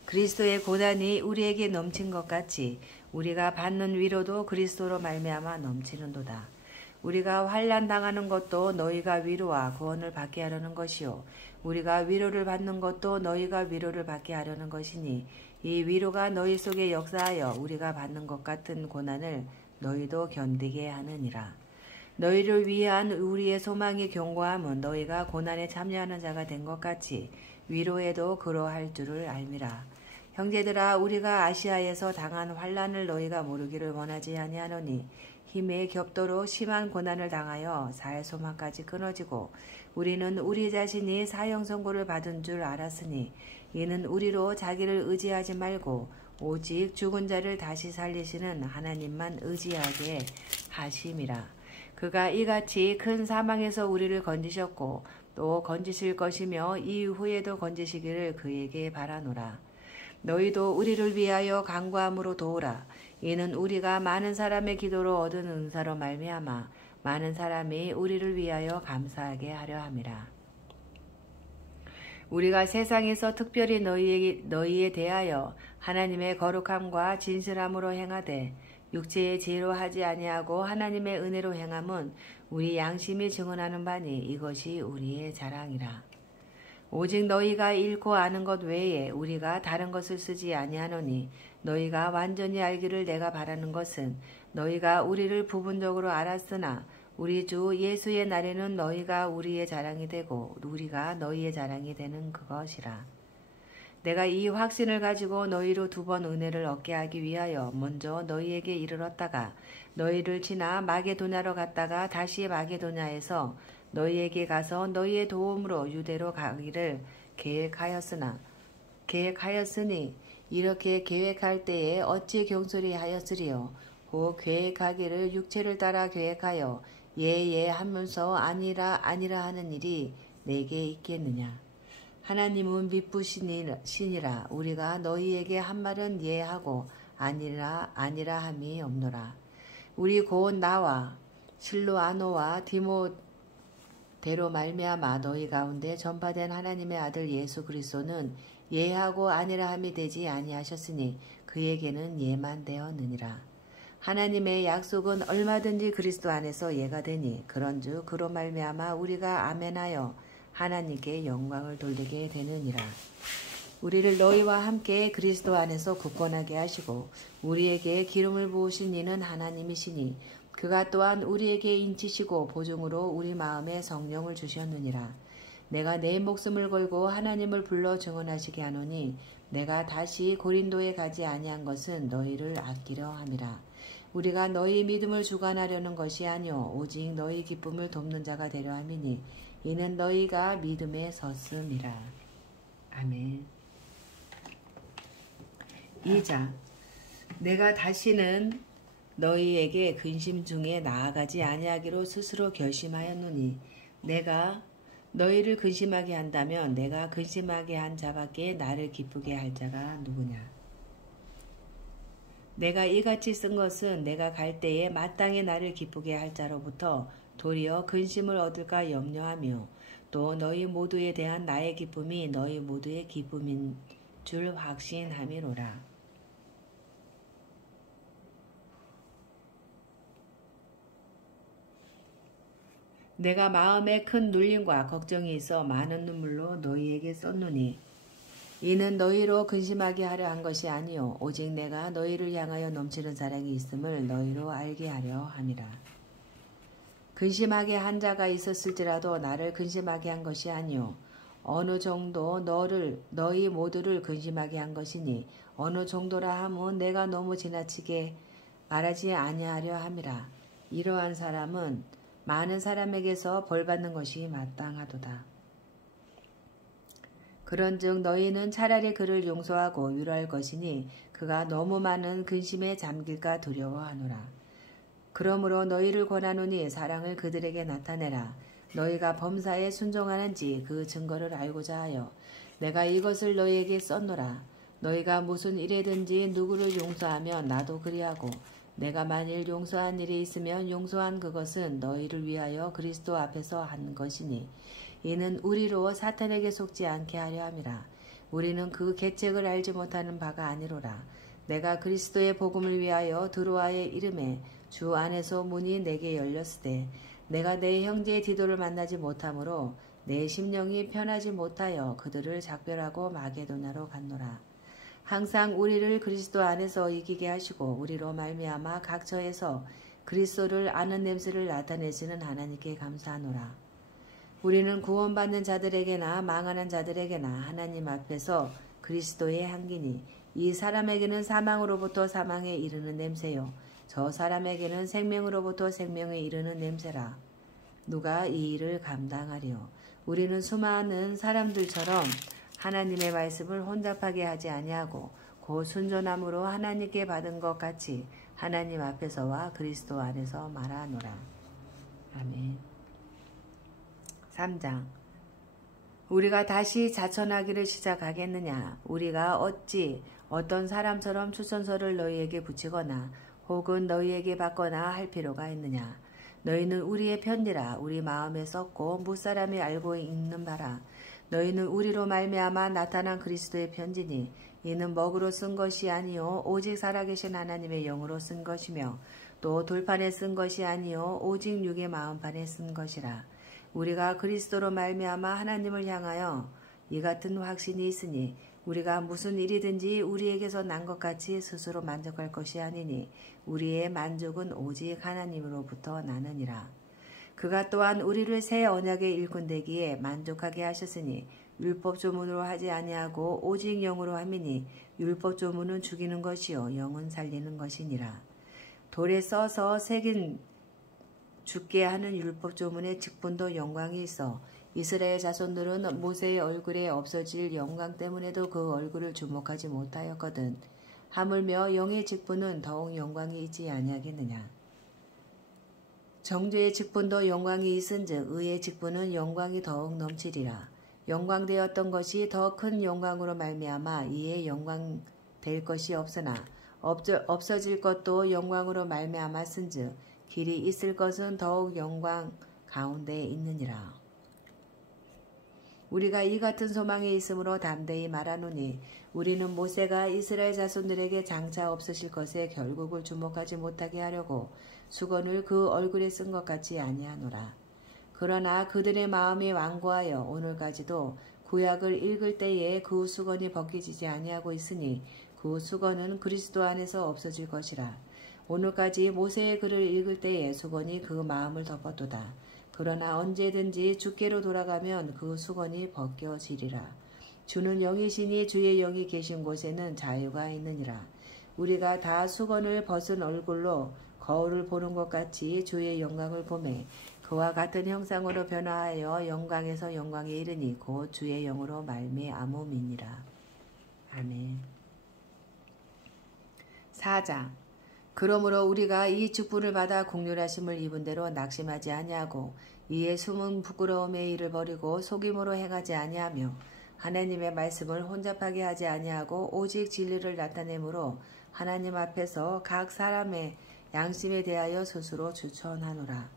그리스도의 고난이 우리에게 넘친 것 같이 우리가 받는 위로도 그리스도로 말미암아 넘치는도다. 우리가 환난 당하는 것도 너희가 위로와 구원을 받게 하려는 것이요 우리가 위로를 받는 것도 너희가 위로를 받게 하려는 것이니 이 위로가 너희 속에 역사하여 우리가 받는 것 같은 고난을 너희도 견디게 하느니라. 너희를 위한 우리의 소망이 견고함은 너희가 고난에 참여하는 자가 된 것 같이 위로에도 그러할 줄을 알미라. 형제들아 우리가 아시아에서 당한 환난을 너희가 모르기를 원하지 아니하노니 힘에 겹도록 심한 고난을 당하여 살 소망까지 끊어지고 우리는 우리 자신이 사형 선고를 받은 줄 알았으니 이는 우리로 자기를 의지하지 말고 오직 죽은 자를 다시 살리시는 하나님만 의지하게 하심이라. 그가 이같이 큰 사망에서 우리를 건지셨고 또 건지실 것이며 이후에도 건지시기를 그에게 바라노라. 너희도 우리를 위하여 간구함으로 도우라. 이는 우리가 많은 사람의 기도로 얻은 은사로 말미암아 많은 사람이 우리를 위하여 감사하게 하려 함이라. 우리가 세상에서 특별히 너희에 대하여 하나님의 거룩함과 진실함으로 행하되 육체의 지혜로 하지 아니하고 하나님의 은혜로 행함은 우리 양심이 증언하는 바니 이것이 우리의 자랑이라. 오직 너희가 읽고 아는 것 외에 우리가 다른 것을 쓰지 아니하노니 너희가 완전히 알기를 내가 바라는 것은 너희가 우리를 부분적으로 알았으나 우리 주 예수의 날에는 너희가 우리의 자랑이 되고 우리가 너희의 자랑이 되는 그것이라. 내가 이 확신을 가지고 너희로 2번 은혜를 얻게 하기 위하여 먼저 너희에게 이르렀다가 너희를 지나 마게도냐로 갔다가 다시 마게도냐에서 너희에게 가서 너희의 도움으로 유대로 가기를 계획하였으니 이렇게 계획할 때에 어찌 경솔히 하였으리요. 곧 계획하기를 육체를 따라 계획하여 예예 하면서 아니라 하는 일이 내게 있겠느냐. 하나님은 미쁘시니라. 우리가 너희에게 한 말은 예하고 아니라 함이 없노라. 우리 곧 나와 실로아노와 디모데로 말미암아 너희 가운데 전파된 하나님의 아들 예수 그리스도는 예하고 아니라 함이 되지 아니하셨으니 그에게는 예만 되었느니라. 하나님의 약속은 얼마든지 그리스도 안에서 예가 되니 그런즉 그로 말미암아 우리가 아멘하여 하나님께 영광을 돌리게 되느니라. 우리를 너희와 함께 그리스도 안에서 굳건하게 하시고 우리에게 기름을 부으신 이는 하나님이시니 그가 또한 우리에게 인치시고 보증으로 우리 마음에 성령을 주셨느니라. 내가 내 목숨을 걸고 하나님을 불러 증언하시게 하노니 내가 다시 고린도에 가지 아니한 것은 너희를 아끼려 함이라. 우리가 너희 믿음을 주관하려는 것이 아니오 오직 너희 기쁨을 돕는 자가 되려 함이니 이는 너희가 믿음에 섰음이라. 아멘. 2장. 내가 다시는 너희에게 근심 중에 나아가지 아니하기로 스스로 결심하였노니 내가 너희를 근심하게 한다면 내가 근심하게 한 자밖에 나를 기쁘게 할 자가 누구냐. 내가 이같이 쓴 것은 내가 갈 때에 마땅히 나를 기쁘게 할 자로부터 도리어 근심을 얻을까 염려하며 또 너희 모두에 대한 나의 기쁨이 너희 모두의 기쁨인 줄 확신함이로라. 내가 마음에 큰 눌림과 걱정이 있어 많은 눈물로 너희에게 썼노니 이는 너희로 근심하게 하려 한 것이 아니요 오직 내가 너희를 향하여 넘치는 사랑이 있음을 너희로 알게 하려 함이라. 근심하게 한 자가 있었을지라도 나를 근심하게 한 것이 아니요 어느 정도 너희 모두를 근심하게 한 것이니 어느 정도라 함은 내가 너무 지나치게 말하지 아니하려 함이라. 이러한 사람은 많은 사람에게서 벌받는 것이 마땅하도다. 그런즉 너희는 차라리 그를 용서하고 위로할 것이니 그가 너무 많은 근심에 잠길까 두려워하노라. 그러므로 너희를 권하노니 사랑을 그들에게 나타내라. 너희가 범사에 순종하는지 그 증거를 알고자 하여 내가 이것을 너희에게 썼노라. 너희가 무슨 일에든지 누구를 용서하면 나도 그리하고 내가 만일 용서한 일이 있으면 용서한 그것은 너희를 위하여 그리스도 앞에서 한 것이니 이는 우리로 사탄에게 속지 않게 하려 함이라. 우리는 그 계책을 알지 못하는 바가 아니로라. 내가 그리스도의 복음을 위하여 드로아의 이름에 주 안에서 문이 내게 열렸으되 내가 내 형제 디도를 만나지 못하므로 내 심령이 편하지 못하여 그들을 작별하고 마게도냐로 갔노라. 항상 우리를 그리스도 안에서 이기게 하시고 우리로 말미암아 각처에서 그리스도를 아는 냄새를 나타내시는 하나님께 감사하노라. 우리는 구원받는 자들에게나 망하는 자들에게나 하나님 앞에서 그리스도의 향기니 이 사람에게는 사망으로부터 사망에 이르는 냄새요 저 사람에게는 생명으로부터 생명에 이르는 냄새라. 누가 이 일을 감당하리요. 우리는 수많은 사람들처럼 하나님의 말씀을 혼잡하게 하지 아니하고 곧 순전함으로 하나님께 받은 것 같이 하나님 앞에서와 그리스도 안에서 말하노라. 아멘. 3장. 우리가 다시 자천하기를 시작하겠느냐. 우리가 어찌 어떤 사람처럼 추천서를 너희에게 붙이거나 혹은 너희에게 받거나 할 필요가 있느냐. 너희는 우리의 편지라 우리 마음에 썼고 무사람이 알고 읽는 바라. 너희는 우리로 말미암아 나타난 그리스도의 편지니 이는 먹으로 쓴 것이 아니요 오직 살아계신 하나님의 영으로 쓴 것이며 또 돌판에 쓴 것이 아니요 오직 육의 마음판에 쓴 것이라. 우리가 그리스도로 말미암아 하나님을 향하여 이 같은 확신이 있으니 우리가 무슨 일이든지 우리에게서 난 것 같이 스스로 만족할 것이 아니니 우리의 만족은 오직 하나님으로부터 나느니라. 그가 또한 우리를 새 언약의 일꾼되기에 만족하게 하셨으니 율법 조문으로 하지 아니하고 오직 영으로 함이니 율법 조문은 죽이는 것이요 영은 살리는 것이니라. 돌에 써서 새긴 죽게 하는 율법 조문의 직분도 영광이 있어 이스라엘 자손들은 모세의 얼굴에 없어질 영광 때문에도 그 얼굴을 주목하지 못하였거든. 하물며 영의 직분은 더욱 영광이 있지 아니하겠느냐. 정죄의 직분도 영광이 있은즉 의의 직분은 영광이 더욱 넘치리라. 영광되었던 것이 더 큰 영광으로 말미암아 이에 영광 될 것이 없으나 없어질 것도 영광으로 말미암았은즉 길이 있을 것은 더욱 영광 가운데 있느니라. 우리가 이 같은 소망이 있으므로 담대히 말하노니 우리는 모세가 이스라엘 자손들에게 장차 없으실 것에 결국을 주목하지 못하게 하려고 수건을 그 얼굴에 쓴 것 같이 아니하노라. 그러나 그들의 마음이 완고하여 오늘까지도 구약을 읽을 때에 그 수건이 벗겨지지 아니하고 있으니 그 수건은 그리스도 안에서 없어질 것이라. 오늘까지 모세의 글을 읽을 때에 수건이 그 마음을 덮었도다. 그러나 언제든지 주께로 돌아가면 그 수건이 벗겨지리라. 주는 영이시니 주의 영이 계신 곳에는 자유가 있느니라. 우리가 다 수건을 벗은 얼굴로 거울을 보는 것 같이 주의 영광을 보매 그와 같은 형상으로 변화하여 영광에서 영광에 이르니 곧 주의 영으로 말미암음이니라. 아멘. 4장. 그러므로 우리가 이 직분을 받아 공률하심을 입은 대로 낙심하지 아니하고 이에 숨은 부끄러움의 일을 버리고 속임으로 행하지 아니하며 하나님의 말씀을 혼잡하게 하지 아니하고 오직 진리를 나타내므로 하나님 앞에서 각 사람의 양심에 대하여 스스로 주천하노라.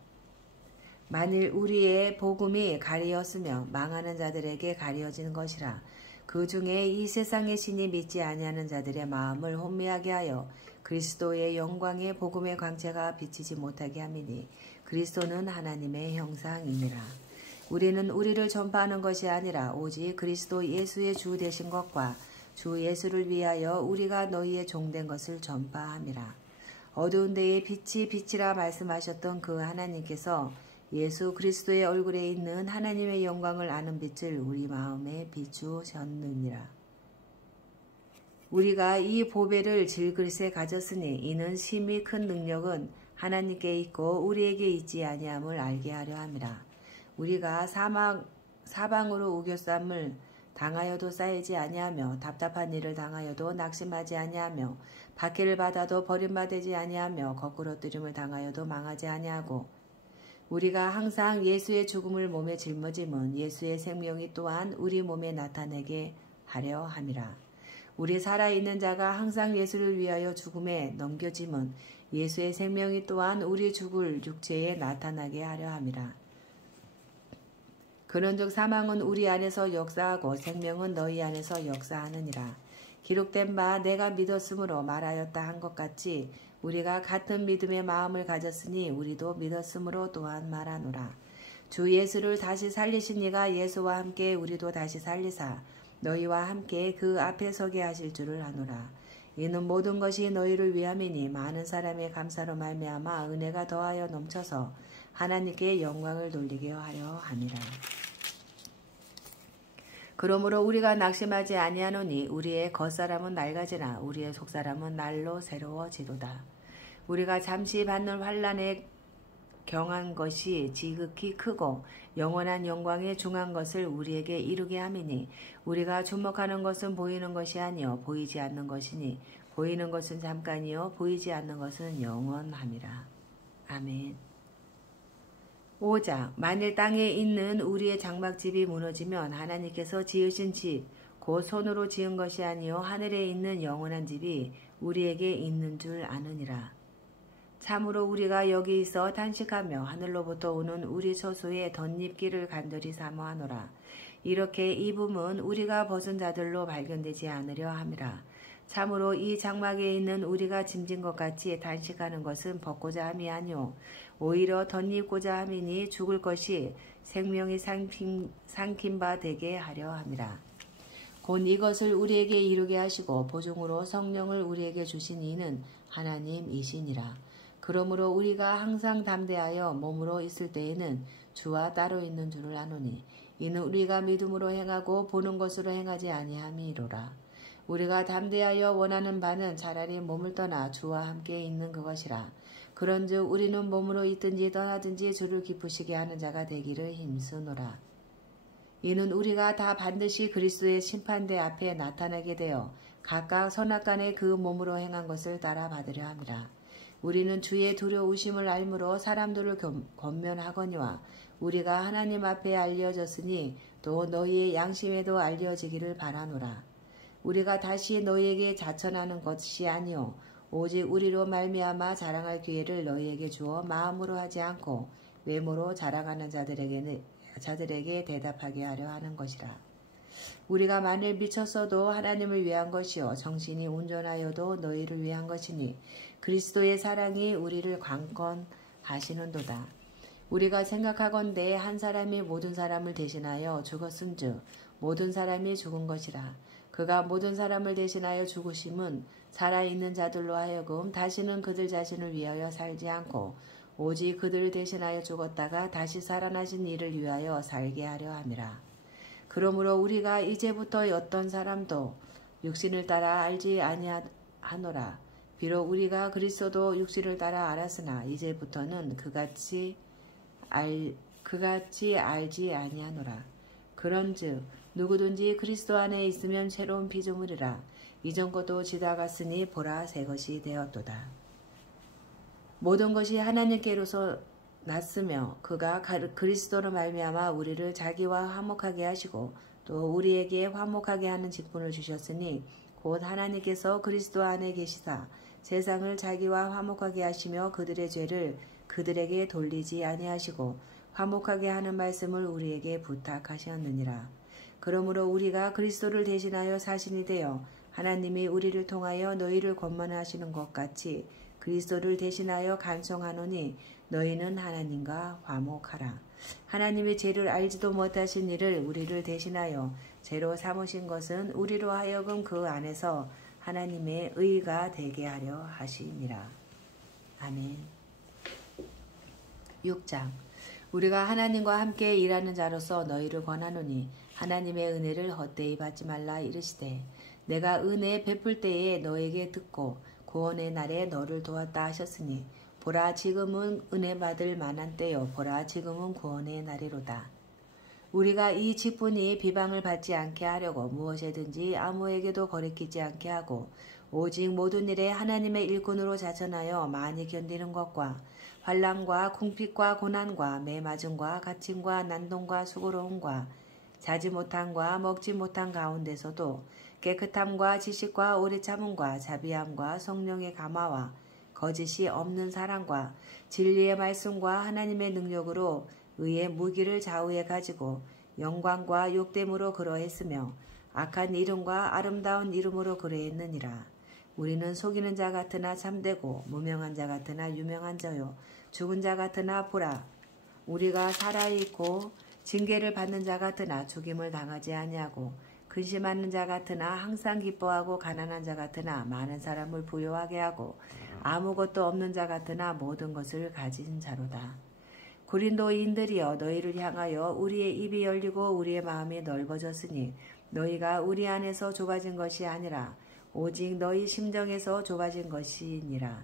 만일 우리의 복음이 가리었으며 망하는 자들에게 가려진 것이라. 그 중에 이 세상의 신이 믿지 아니하는 자들의 마음을 혼미하게 하여 그리스도의 영광의 복음의 광채가 비치지 못하게 함이니 그리스도는 하나님의 형상이니라. 우리는 우리를 전파하는 것이 아니라 오직 그리스도 예수의 주 되신 것과 주 예수를 위하여 우리가 너희의 종된 것을 전파함이라. 어두운 데에 빛이 빛이라 말씀하셨던 그 하나님께서 예수 그리스도의 얼굴에 있는 하나님의 영광을 아는 빛을 우리 마음에 비추셨느니라. 우리가 이 보배를 질그릇에 가졌으니 이는 심히 큰 능력은 하나님께 있고 우리에게 있지 아니함을 알게 하려 함이라. 우리가 사방으로 우겨쌈을 당하여도 쌓이지 아니하며 답답한 일을 당하여도 낙심하지 아니하며 박해를 받아도 버림받지 아니하며 거꾸러뜨림을 당하여도 망하지 아니하고 우리가 항상 예수의 죽음을 몸에 짊어짐은 예수의 생명이 또한 우리 몸에 나타내게 하려 함이라. 우리 살아있는 자가 항상 예수를 위하여 죽음에 넘겨짐은 예수의 생명이 또한 우리 죽을 육체에 나타나게 하려 함이라. 그런즉 사망은 우리 안에서 역사하고 생명은 너희 안에서 역사하느니라. 기록된 바 내가 믿었으므로 말하였다 한 것 같이 우리가 같은 믿음의 마음을 가졌으니 우리도 믿었으므로 또한 말하노라. 주 예수를 다시 살리신 이가 예수와 함께 우리도 다시 살리사 너희와 함께 그 앞에 서게 하실 줄을 아노라. 이는 모든 것이 너희를 위함이니 많은 사람의 감사로 말미암아 은혜가 더하여 넘쳐서 하나님께 영광을 돌리게 하려 함이라. 그러므로 우리가 낙심하지 아니하노니 우리의 겉사람은 낡아지나 우리의 속사람은 날로 새로워지도다. 우리가 잠시 받는 환난에 경한 것이 지극히 크고 영원한 영광에 중한 것을 우리에게 이루게 함이니 우리가 주목하는 것은 보이는 것이 아니요 보이지 않는 것이니 보이는 것은 잠깐이요 보이지 않는 것은 영원함이라. 아멘. 5장. 만일 땅에 있는 우리의 장막집이 무너지면 하나님께서 지으신 집 곧 손으로 지은 것이 아니요 하늘에 있는 영원한 집이 우리에게 있는 줄 아느니라. 참으로 우리가 여기 있어 탄식하며 하늘로부터 오는 우리 처소의 덧입기를 간절히 사모하노라. 이렇게 입음은 우리가 벗은 자들로 발견되지 않으려 함이라. 참으로 이 장막에 있는 우리가 짐진 것 같이 단식하는 것은 벗고자 함이 아니오 오히려 덧입고자 함이니 죽을 것이 생명이 삼킨 바 되게 하려 함이라. 곧 이것을 우리에게 이루게 하시고 보증으로 성령을 우리에게 주신 이는 하나님이시니라. 그러므로 우리가 항상 담대하여 몸으로 있을 때에는 주와 따로 있는 줄을 아노니 이는 우리가 믿음으로 행하고 보는 것으로 행하지 아니함이로라. 우리가 담대하여 원하는 바는 차라리 몸을 떠나 주와 함께 있는 그것이라. 그런즉 우리는 몸으로 있든지 떠나든지 주를 기쁘시게 하는 자가 되기를 힘쓰노라. 이는 우리가 다 반드시 그리스도의 심판대 앞에 나타나게 되어 각각 선악간에 그 몸으로 행한 것을 따라 받으려 함이라. 우리는 주의 두려우심을 알므로 사람들을 권면하거니와 우리가 하나님 앞에 알려졌으니 또 너희의 양심에도 알려지기를 바라노라. 우리가 다시 너희에게 자천하는 것이 아니요 오직 우리로 말미암아 자랑할 기회를 너희에게 주어 마음으로 하지 않고 외모로 자랑하는 자들에게 대답하게 하려 하는 것이라. 우리가 만일 미쳤어도 하나님을 위한 것이요 정신이 온전하여도 너희를 위한 것이니 그리스도의 사랑이 우리를 강권하시는도다. 우리가 생각하건대 한 사람이 모든 사람을 대신하여 죽었은즉 모든 사람이 죽은 것이라. 그가 모든 사람을 대신하여 죽으심은 살아있는 자들로 하여금 다시는 그들 자신을 위하여 살지 않고 오직 그들을 대신하여 죽었다가 다시 살아나신 이를 위하여 살게 하려 함이라. 그러므로 우리가 이제부터 어떤 사람도 육신을 따라 알지 아니하노라. 비록 우리가 그리스도도 육신을 따라 알았으나 이제부터는 그같이 알지 아니하노라. 그런즉 누구든지 그리스도 안에 있으면 새로운 피조물이라. 이전 것도 지나갔으니 보라 새 것이 되었도다. 모든 것이 하나님께로서 났으며 그가 그리스도로 말미암아 우리를 자기와 화목하게 하시고 또 우리에게 화목하게 하는 직분을 주셨으니 곧 하나님께서 그리스도 안에 계시사 세상을 자기와 화목하게 하시며 그들의 죄를 그들에게 돌리지 아니하시고 화목하게 하는 말씀을 우리에게 부탁하셨느니라. 그러므로 우리가 그리스도를 대신하여 사신이 되어 하나님이 우리를 통하여 너희를 권면하시는 것 같이 그리스도를 대신하여 간청하노니 너희는 하나님과 화목하라. 하나님이 죄를 알지도 못하신 이를 우리를 대신하여 죄로 삼으신 것은 우리로 하여금 그 안에서 하나님의 의가 되게 하려 하시니라. 아멘. 6장. 우리가 하나님과 함께 일하는 자로서 너희를 권하노니 하나님의 은혜를 헛되이 받지 말라 이르시되 내가 은혜 베풀 때에 너에게 듣고 구원의 날에 너를 도왔다 하셨으니 보라 지금은 은혜 받을 만한 때요 보라 지금은 구원의 날이로다. 우리가 이 직분이 비방을 받지 않게 하려고 무엇이든지 아무에게도 거리끼지 않게 하고 오직 모든 일에 하나님의 일꾼으로 자천하여 많이 견디는 것과 환난과 궁핍과 고난과 매맞음과 갇힘과 난동과 수고로움과 자지 못함과 먹지 못한 가운데서도 깨끗함과 지식과 오래 참음과 자비함과 성령의 감화와 거짓이 없는 사랑과 진리의 말씀과 하나님의 능력으로 의의 무기를 좌우에 가지고 영광과 욕됨으로 그러했으며 악한 이름과 아름다운 이름으로 그러했느니라. 우리는 속이는 자 같으나 참되고 무명한 자 같으나 유명한 자요 죽은 자 같으나 보라 우리가 살아있고 징계를 받는 자 같으나 죽임을 당하지 아니하고 근심하는 자 같으나 항상 기뻐하고 가난한 자 같으나 많은 사람을 부요하게 하고 아무것도 없는 자 같으나 모든 것을 가진 자로다. 고린도인들이여 너희를 향하여 우리의 입이 열리고 우리의 마음이 넓어졌으니 너희가 우리 안에서 좁아진 것이 아니라 오직 너희 심정에서 좁아진 것이니라.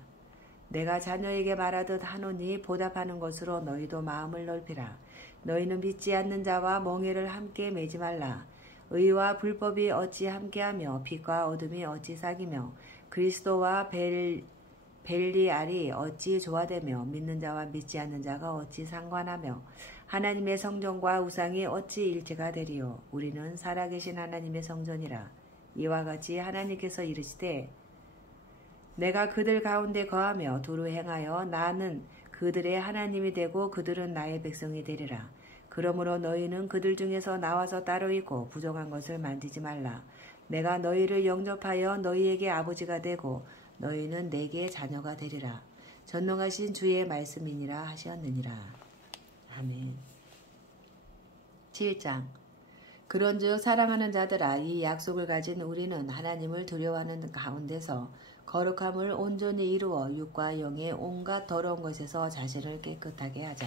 내가 자녀에게 말하듯 하노니 보답하는 것으로 너희도 마음을 넓히라. 너희는 믿지 않는 자와 멍에를 함께 매지 말라. 의와 불법이 어찌 함께하며 빛과 어둠이 어찌 사귀며 그리스도와 벨리알이 어찌 조화되며 믿는 자와 믿지 않는 자가 어찌 상관하며 하나님의 성전과 우상이 어찌 일체가 되리요. 우리는 살아계신 하나님의 성전이라. 이와 같이 하나님께서 이르시되 내가 그들 가운데 거하며 두루 행하여 나는 그들의 하나님이 되고 그들은 나의 백성이 되리라. 그러므로 너희는 그들 중에서 나와서 따로 있고 부정한 것을 만지지 말라. 내가 너희를 영접하여 너희에게 아버지가 되고 너희는 내게 자녀가 되리라. 전능하신 주의 말씀이니라 하셨느니라. 아멘. 7장. 그런즉 사랑하는 자들아 이 약속을 가진 우리는 하나님을 두려워하는 가운데서 거룩함을 온전히 이루어 육과 영의 온갖 더러운 것에서 자신을 깨끗하게 하자.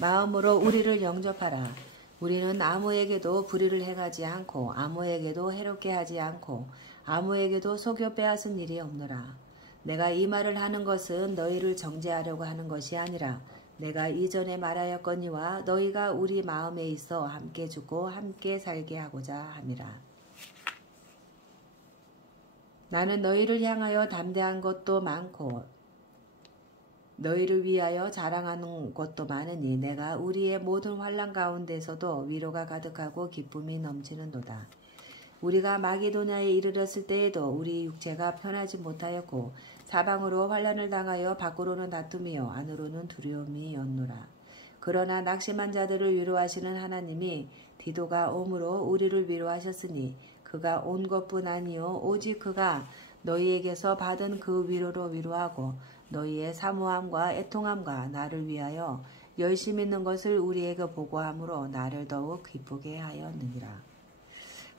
마음으로 우리를 영접하라. 우리는 아무에게도 불의를 행하지 않고 아무에게도 해롭게 하지 않고 아무에게도 속여 빼앗은 일이 없노라. 내가 이 말을 하는 것은 너희를 정죄하려고 하는 것이 아니라 내가 이전에 말하였거니와 너희가 우리 마음에 있어 함께 죽고 함께 살게 하고자 함이라. 나는 너희를 향하여 담대한 것도 많고 너희를 위하여 자랑하는 것도 많으니 내가 우리의 모든 환난 가운데서도 위로가 가득하고 기쁨이 넘치는도다. 우리가 마게도냐에 이르렀을 때에도 우리 육체가 편하지 못하였고 사방으로 환난을 당하여 밖으로는 다툼이요 안으로는 두려움이었노라. 그러나 낙심한 자들을 위로하시는 하나님이 디도가 옴으로 우리를 위로하셨으니 그가 온 것뿐 아니요 오직 그가 너희에게서 받은 그 위로로 위로하고 너희의 사모함과 애통함과 나를 위하여 열심 있는 것을 우리에게 보고함으로 나를 더욱 기쁘게 하였느니라.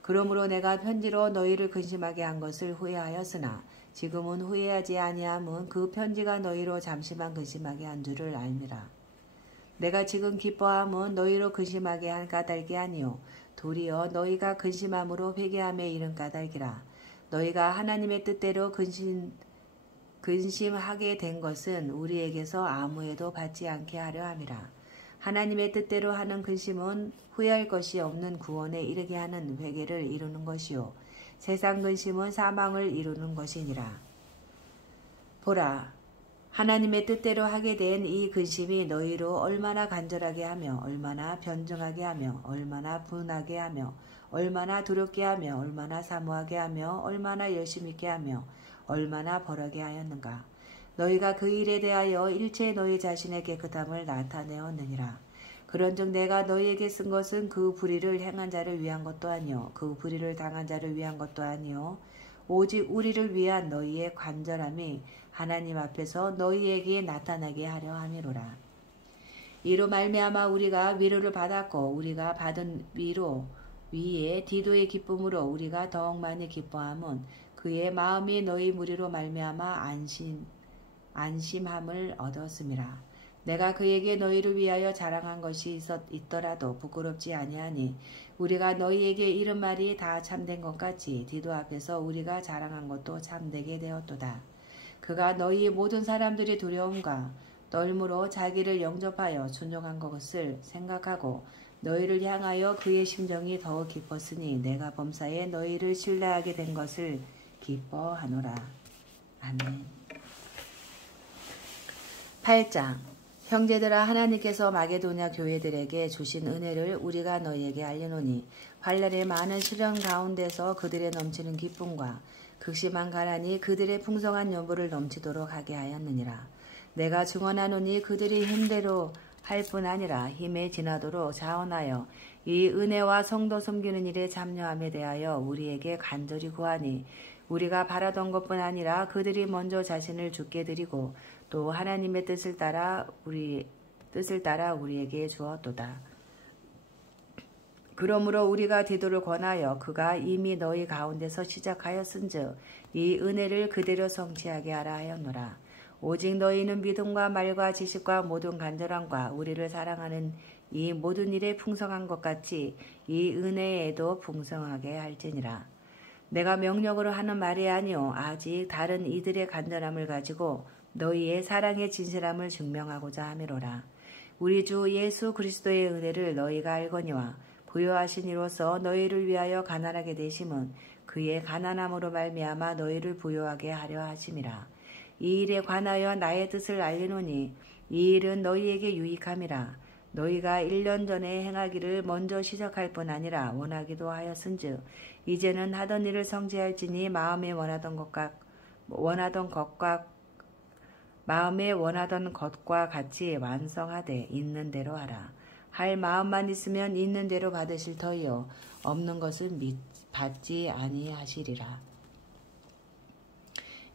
그러므로 내가 편지로 너희를 근심하게 한 것을 후회하였으나 지금은 후회하지 아니함은 그 편지가 너희로 잠시만 근심하게 한 줄을 알미라. 내가 지금 기뻐함은 너희로 근심하게 한 까닭이 아니요 도리어 너희가 근심함으로 회개함에 이른 까닭이라. 너희가 하나님의 뜻대로 근심하게 된 것은 우리에게서 아무에도 받지 않게 하려 함이라. 하나님의 뜻대로 하는 근심은 후회할 것이 없는 구원에 이르게 하는 회개를 이루는 것이요 세상 근심은 사망을 이루는 것이니라. 보라, 하나님의 뜻대로 하게 된 이 근심이 너희로 얼마나 간절하게 하며 얼마나 변증하게 하며 얼마나 분하게 하며 얼마나 두렵게 하며 얼마나 사모하게 하며 얼마나 열심 있게 하며 얼마나 벌하게 하였는가. 너희가 그 일에 대하여 일체 너희 자신의 깨끗함을 나타내었느니라. 그런즉 내가 너희에게 쓴 것은 그 불의를 행한 자를 위한 것도 아니요 그 불의를 당한 자를 위한 것도 아니요 오직 우리를 위한 너희의 간절함이 하나님 앞에서 너희에게 나타나게 하려 함이로라. 이로 말미암아 우리가 위로를 받았고 우리가 받은 위로 위에 디도의 기쁨으로 우리가 더욱 많이 기뻐함은 그의 마음이 너희 무리로 말미암아 안심함을 얻었음이라. 내가 그에게 너희를 위하여 자랑한 것이 있더라도 부끄럽지 아니하니 우리가 너희에게 이른 말이 다 참된 것 같이 디도 앞에서 우리가 자랑한 것도 참되게 되었도다. 그가 너희 모든 사람들이 두려움과 떨므로 자기를 영접하여 순종한 것을 생각하고 너희를 향하여 그의 심정이 더욱 깊었으니 내가 범사에 너희를 신뢰하게 된 것을 기뻐하노라. 아멘. 8장. 형제들아, 하나님께서 마게도냐 교회들에게 주신 은혜를 우리가 너희에게 알리노니 환난의 많은 시련 가운데서 그들의 넘치는 기쁨과 극심한 가난이 그들의 풍성한 연보를 넘치도록 하게 하였느니라. 내가 증언하노니 그들이 힘대로 할 뿐 아니라 힘에 지나도록 자원하여 이 은혜와 성도 섬기는 일에 참여함에 대하여 우리에게 간절히 구하니 우리가 바라던 것뿐 아니라 그들이 먼저 자신을 주께 드리고 또 하나님의 뜻을 따라 우리에게 주었도다. 그러므로 우리가 디도를 권하여 그가 이미 너희 가운데서 시작하였은즉 이 은혜를 그대로 성취하게 하라 하였노라. 오직 너희는 믿음과 말과 지식과 모든 간절함과 우리를 사랑하는 이 모든 일에 풍성한 것 같이 이 은혜에도 풍성하게 할지니라. 내가 명령으로 하는 말이 아니요 아직 다른 이들의 간절함을 가지고 너희의 사랑의 진실함을 증명하고자 함이로라. 우리 주 예수 그리스도의 은혜를 너희가 알거니와 부요하신 이로써 너희를 위하여 가난하게 되심은 그의 가난함으로 말미암아 너희를 부요하게 하려 하심이라. 이 일에 관하여 나의 뜻을 알리노니 이 일은 너희에게 유익함이라. 너희가 1년 전에 행하기를 먼저 시작할 뿐 아니라 원하기도 하였은즉 이제는 하던 일을 성취할지니 마음에 원하던 것과 같이 완성하되 있는 대로 하라. 할 마음만 있으면 있는 대로 받으실 터이요 없는 것은 받지 아니하시리라.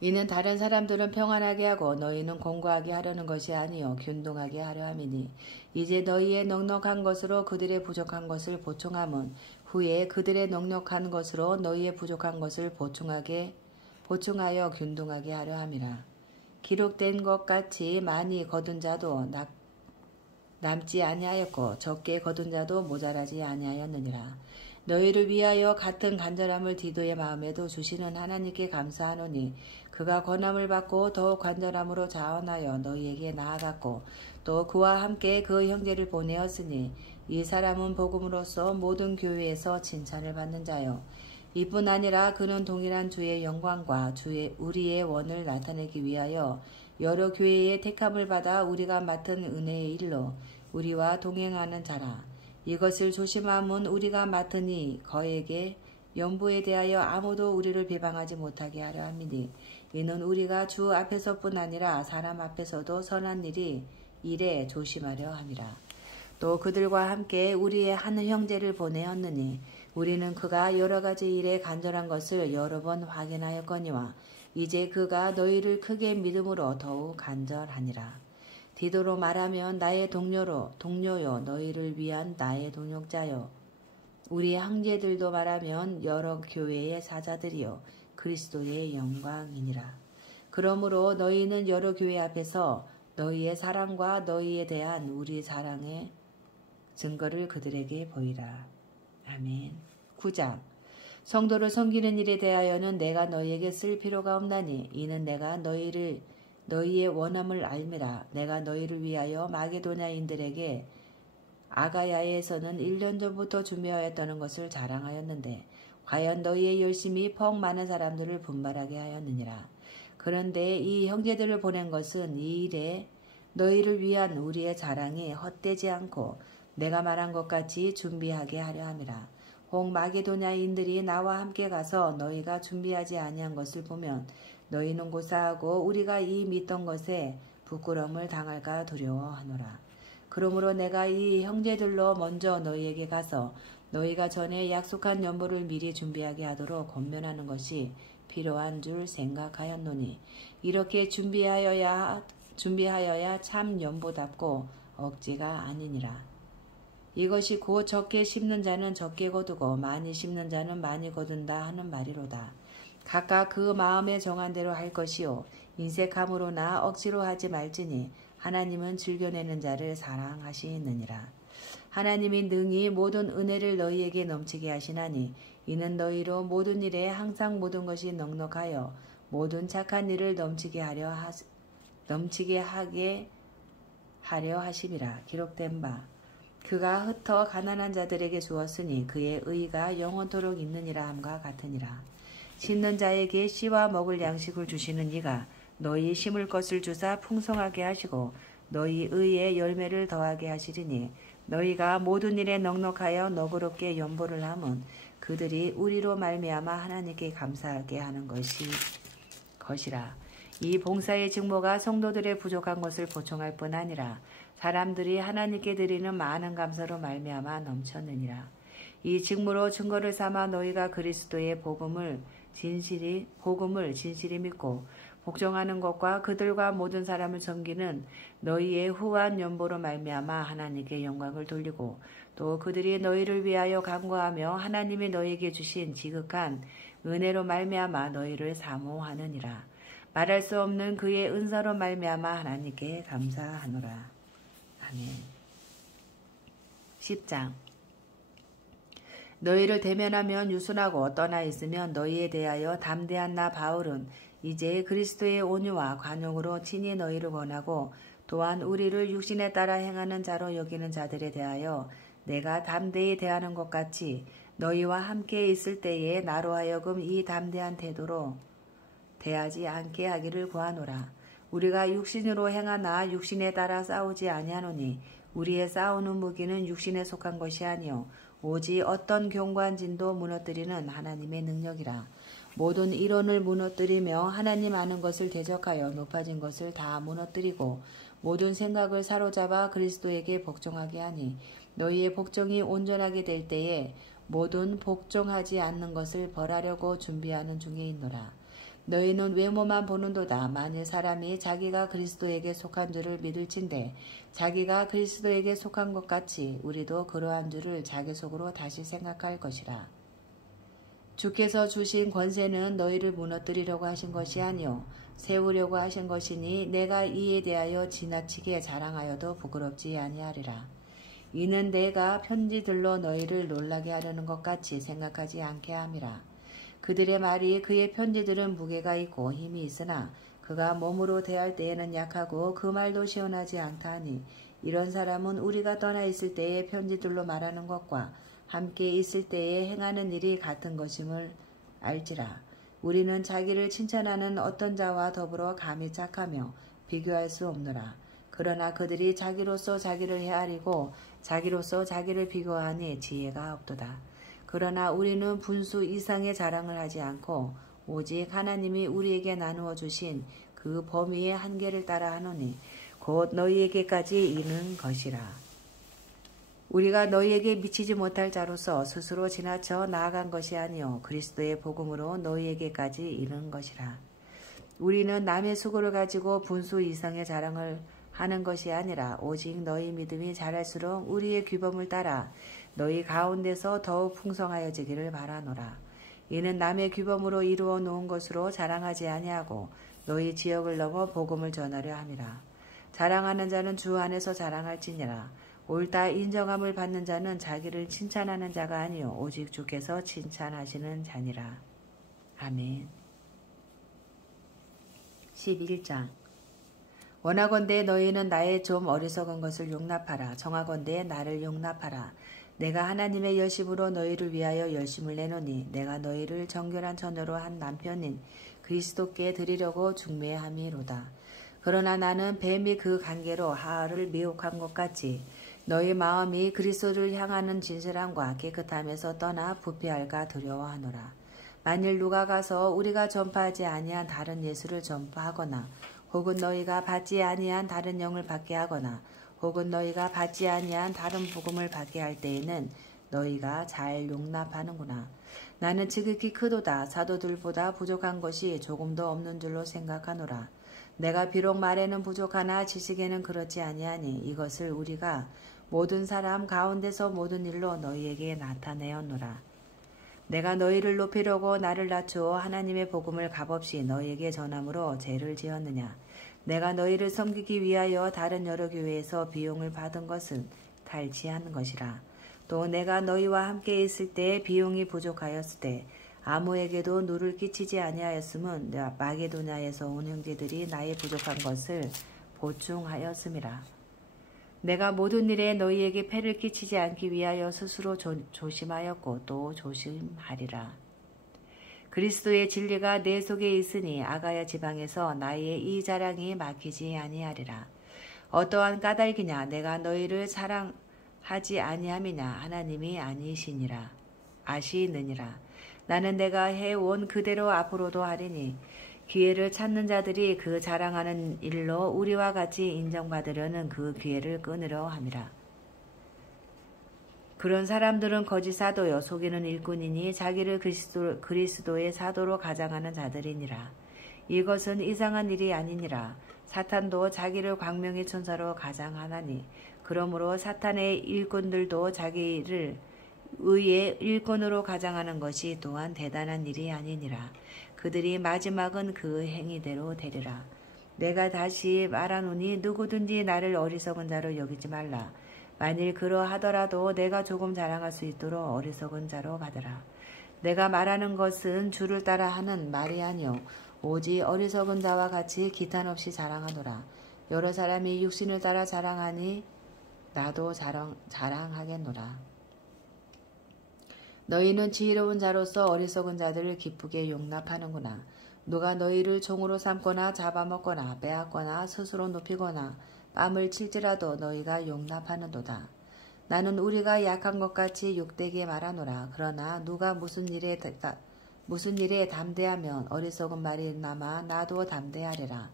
이는 다른 사람들은 평안하게 하고 너희는 공고하게 하려는 것이 아니요 균등하게 하려 함이니 이제 너희의 넉넉한 것으로 그들의 부족한 것을 보충함은 후에 그들의 넉넉한 것으로 너희의 부족한 것을 보충하여 균등하게 하려 함이라. 기록된 것 같이 많이 거둔 자도 남지 아니하였고 적게 거둔 자도 모자라지 아니하였느니라. 너희를 위하여 같은 간절함을 디도의 마음에도 주시는 하나님께 감사하노니 그가 권함을 받고 더욱 간절함으로 자원하여 너희에게 나아갔고 또 그와 함께 그 형제를 보내었으니 이 사람은 복음으로써 모든 교회에서 칭찬을 받는 자요 이뿐 아니라 그는 동일한 주의 영광과 우리의 원을 나타내기 위하여 여러 교회의 택함을 받아 우리가 맡은 은혜의 일로 우리와 동행하는 자라. 이것을 조심함은 우리가 맡으니 거에게 연보에 대하여 아무도 우리를 비방하지 못하게 하려 함이니 이는 우리가 주 앞에서뿐 아니라 사람 앞에서도 선한 일에 조심하려 함이라. 또 그들과 함께 우리의 한 형제를 보내었느니 우리는 그가 여러 가지 일에 간절한 것을 여러 번 확인하였거니와 이제 그가 너희를 크게 믿음으로 더욱 간절하니라. 디도로 말하면 나의 동료요 너희를 위한 나의 동역자요 우리 형제들도 말하면 여러 교회의 사자들이요 그리스도의 영광이니라. 그러므로 너희는 여러 교회 앞에서 너희의 사랑과 너희에 대한 우리 사랑의 증거를 그들에게 보이라. 아멘. 9장 성도를 섬기는 일에 대하여는 내가 너희에게 쓸 필요가 없나니 이는 내가 너희의 원함을 알미라. 내가 너희를 위하여 마게도냐인들에게 아가야에서는 1년 전부터 준비하였다는 것을 자랑하였는데 과연 너희의 열심이 퍽 많은 사람들을 분발하게 하였느니라. 그런데 이 형제들을 보낸 것은 이 일에 너희를 위한 우리의 자랑이 헛되지 않고 내가 말한 것 같이 준비하게 하려 함이라. 혹 마게도냐인들이 나와 함께 가서 너희가 준비하지 아니한 것을 보면 너희는 고사하고 우리가 이 믿던 것에 부끄러움을 당할까 두려워하노라. 그러므로 내가 이 형제들로 먼저 너희에게 가서 너희가 전에 약속한 연보를 미리 준비하게 하도록 권면하는 것이 필요한 줄 생각하였노니 이렇게 준비하여야 참 연보답고 억지가 아니니라. 이것이 곧 적게 심는 자는 적게 거두고 많이 심는 자는 많이 거둔다 하는 말이로다. 각각 그 마음에 정한 대로 할 것이요 인색함으로나 억지로 하지 말지니 하나님은 즐겨내는 자를 사랑하시느니라. 하나님이 능히 모든 은혜를 너희에게 넘치게 하시나니 이는 너희로 모든 일에 항상 모든 것이 넉넉하여 모든 착한 일을 넘치게 하게 하려 하심이라. 기록된 바 그가 흩어 가난한 자들에게 주었으니 그의 의가 영원토록 있느니라 함과 같으니라. 심는 자에게 씨와 먹을 양식을 주시는 이가 너희 심을 것을 주사 풍성하게 하시고 너희 의에 열매를 더하게 하시리니 너희가 모든 일에 넉넉하여 너그럽게 연보를 함은 그들이 우리로 말미암아 하나님께 감사하게 하는 것이라. 이 봉사의 직무가 성도들의 부족한 것을 보충할 뿐 아니라 사람들이 하나님께 드리는 많은 감사로 말미암아 넘쳤느니라. 이 직무로 증거를 삼아 너희가 그리스도의 복음을 진실이 믿고 복종하는 것과 그들과 모든 사람을 섬기는 너희의 후한 연보로 말미암아 하나님께 영광을 돌리고 또 그들이 너희를 위하여 간구하며 하나님이 너희에게 주신 지극한 은혜로 말미암아 너희를 사모하느니라. 말할 수 없는 그의 은사로 말미암아 하나님께 감사하노라. 아멘. 10장. 너희를 대면하면 유순하고 떠나 있으면 너희에 대하여 담대한 나 바울은 이제 그리스도의 온유와 관용으로 친히 너희를 권하고 또한 우리를 육신에 따라 행하는 자로 여기는 자들에 대하여 내가 담대히 대하는 것 같이 너희와 함께 있을 때에 나로 하여금 이 담대한 태도로 대하지 않게 하기를 구하노라. 우리가 육신으로 행하나 육신에 따라 싸우지 아니하노니 우리의 싸우는 무기는 육신에 속한 것이 아니요 오직 어떤 경관진도 무너뜨리는 하나님의 능력이라. 모든 이론을 무너뜨리며 하나님 아는 것을 대적하여 높아진 것을 다 무너뜨리고 모든 생각을 사로잡아 그리스도에게 복종하게 하니 너희의 복종이 온전하게 될 때에 모든 복종하지 않는 것을 벌하려고 준비하는 중에 있노라. 너희는 외모만 보는도다. 만일 사람이 자기가 그리스도에게 속한 줄을 믿을진대 자기가 그리스도에게 속한 것 같이 우리도 그러한 줄을 자기 속으로 다시 생각할 것이라. 주께서 주신 권세는 너희를 무너뜨리려고 하신 것이 아니요 세우려고 하신 것이니 내가 이에 대하여 지나치게 자랑하여도 부끄럽지 아니하리라. 이는 내가 편지들로 너희를 놀라게 하려는 것 같이 생각하지 않게 함이라. 그들의 말이 그의 편지들은 무게가 있고 힘이 있으나 그가 몸으로 대할 때에는 약하고 그 말도 시원하지 않다 하니 이런 사람은 우리가 떠나 있을 때에 편지들로 말하는 것과 함께 있을 때에 행하는 일이 같은 것임을 알지라. 우리는 자기를 칭찬하는 어떤 자와 더불어 감히 착하며 비교할 수 없노라. 그러나 그들이 자기로서 자기를 헤아리고 자기로서 자기를 비교하니 지혜가 없도다. 그러나 우리는 분수 이상의 자랑을 하지 않고 오직 하나님이 우리에게 나누어 주신 그 범위의 한계를 따라 하노니 곧 너희에게까지 이르는 것이라. 우리가 너희에게 미치지 못할 자로서 스스로 지나쳐 나아간 것이 아니요 그리스도의 복음으로 너희에게까지 이르는 것이라. 우리는 남의 수고를 가지고 분수 이상의 자랑을 하는 것이 아니라 오직 너희 믿음이 자랄수록 우리의 규범을 따라 너희 가운데서 더욱 풍성하여지기를 바라노라. 이는 남의 규범으로 이루어 놓은 것으로 자랑하지 아니하고 너희 지역을 넘어 복음을 전하려 함이라. 자랑하는 자는 주 안에서 자랑할지니라. 옳다 인정함을 받는 자는 자기를 칭찬하는 자가 아니요 오직 주께서 칭찬하시는 자니라. 아멘. 11장. 원하건대 너희는 나의 좀 어리석은 것을 용납하라. 정하건대 나를 용납하라. 내가 하나님의 열심으로 너희를 위하여 열심을 내노니 내가 너희를 정결한 처녀로 한 남편인 그리스도께 드리려고 중매함이로다. 그러나 나는 뱀이 그 관계로 하와를 미혹한 것 같이 너희 마음이 그리스도를 향하는 진실함과 깨끗함에서 떠나 부패할까 두려워하노라. 만일 누가 가서 우리가 전파하지 아니한 다른 예수를 전파하거나 혹은 너희가 받지 아니한 다른 영을 받게 하거나 혹은 너희가 받지 아니한 다른 복음을 받게 할 때에는 너희가 잘 용납하는구나. 나는 지극히 크도다. 사도들보다 부족한 것이 조금도 없는 줄로 생각하노라. 내가 비록 말에는 부족하나 지식에는 그렇지 아니하니 이것을 우리가 모든 사람 가운데서 모든 일로 너희에게 나타내었노라. 내가 너희를 높이려고 나를 낮추어 하나님의 복음을 값없이 너희에게 전함으로 죄를 지었느냐. 내가 너희를 섬기기 위하여 다른 여러 교회에서 비용을 받은 것은 탈취하는 것이라. 또 내가 너희와 함께 있을 때 비용이 부족하였을 때 아무에게도 누를 끼치지 아니하였음은 마게도냐에서 온 형제들이 나의 부족한 것을 보충하였음이라. 내가 모든 일에 너희에게 폐를 끼치지 않기 위하여 스스로 조심하였고 또 조심하리라. 그리스도의 진리가 내 속에 있으니 아가야 지방에서 나의 이 자랑이 막히지 아니하리라. 어떠한 까닭이냐 내가 너희를 사랑하지 아니함이냐 하나님이 아니시니라. 아시느니라. 나는 내가 해온 그대로 앞으로도 하리니 기회를 찾는 자들이 그 자랑하는 일로 우리와 같이 인정받으려는 그 기회를 끊으려 함이라. 그런 사람들은 거짓 사도여 속이는 일꾼이니 자기를 그리스도의 사도로 가장하는 자들이니라. 이것은 이상한 일이 아니니라. 사탄도 자기를 광명의 천사로 가장하나니 그러므로 사탄의 일꾼들도 자기를 의의 일꾼으로 가장하는 것이 또한 대단한 일이 아니니라. 그들이 마지막은 그 행위대로 되리라. 내가 다시 말하노니 누구든지 나를 어리석은 자로 여기지 말라. 만일 그러하더라도 내가 조금 자랑할 수 있도록 어리석은 자로 받으라. 내가 말하는 것은 주를 따라 하는 말이 아니요 오직 어리석은 자와 같이 기탄 없이 자랑하노라. 여러 사람이 육신을 따라 자랑하니 나도 자랑하겠노라. 너희는 지혜로운 자로서 어리석은 자들을 기쁘게 용납하는구나. 누가 너희를 종으로 삼거나 잡아먹거나 빼앗거나 스스로 높이거나 뺨을 칠지라도 너희가 용납하는도다. 나는 우리가 약한 것 같이 욕되게 말하노라. 그러나 누가 무슨 일에 담대하면 어리석은 말이 남아 나도 담대하리라.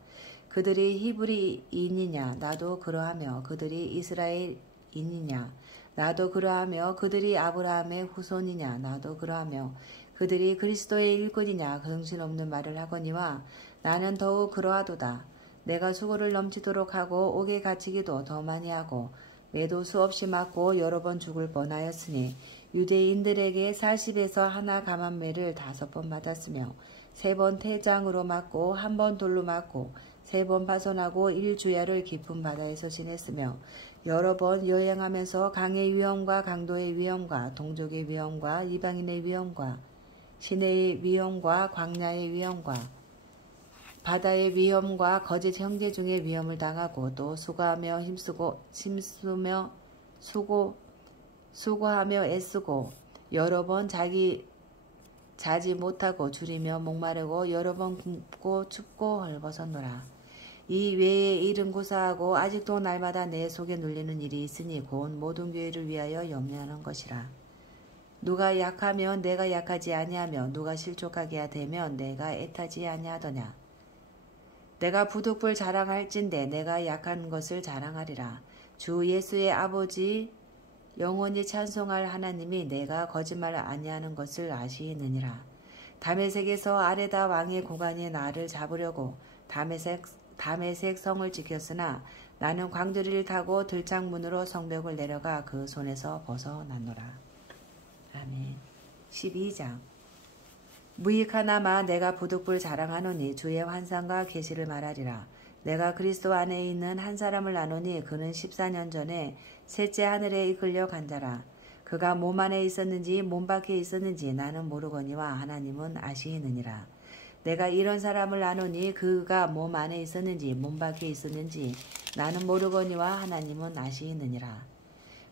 그들이 히브리인이냐 나도 그러하며 그들이 이스라엘인이냐 나도 그러하며 그들이 아브라함의 후손이냐 나도 그러하며 그들이 그리스도의 일꾼이냐 정신없는 말을 하거니와 나는 더욱 그러하도다. 내가 수고를 넘치도록 하고 옥에 갇히기도 더 많이 하고 매도 수없이 맞고 여러 번 죽을 뻔하였으니 유대인들에게 40에서 하나 감한매를 5번 받았으며 3번 태장으로 맞고 1번 돌로 맞고 3번 파손하고 1주야를 깊은 바다에서 지냈으며 여러 번 여행하면서 강의 위험과 강도의 위험과 동족의 위험과 이방인의 위험과 시내의 위험과 광야의 위험과 바다의 위험과 거짓 형제 중의 위험을 당하고 또 수고하며 수고하며 애쓰고 여러 번 자지 못하고 줄이며 목마르고 여러 번 굶고 춥고 헐벗었노라. 이 외에 일은 고사하고 아직도 날마다 내 속에 눌리는 일이 있으니 곧 모든 교회를 위하여 염려하는 것이라. 누가 약하면 내가 약하지 아니하며 누가 실족하게 되면 내가 애타지 아니하더냐. 내가 부득불 자랑할진대 내가 약한 것을 자랑하리라. 주 예수의 아버지 영원히 찬송할 하나님이 내가 거짓말을 아니하는 것을 아시느니라. 다메섹에서 아레다 왕의 고관이 나를 잡으려고 다메섹 성을 지켰으나 나는 광주리를 타고 들창문으로 성벽을 내려가 그 손에서 벗어났노라. 아멘. 12장. 무익하나마 내가 부득불 자랑하노니 주의 환상과 계시를 말하리라. 내가 그리스도 안에 있는 한 사람을 아노니 그는 14년 전에 셋째 하늘에 이끌려 간 자라. 그가 몸 안에 있었는지 몸 밖에 있었는지 나는 모르거니와 하나님은 아시느니라. 내가 이런 사람을 아노니 그가 몸 안에 있었는지 몸 밖에 있었는지 나는 모르거니와 하나님은 아시느니라.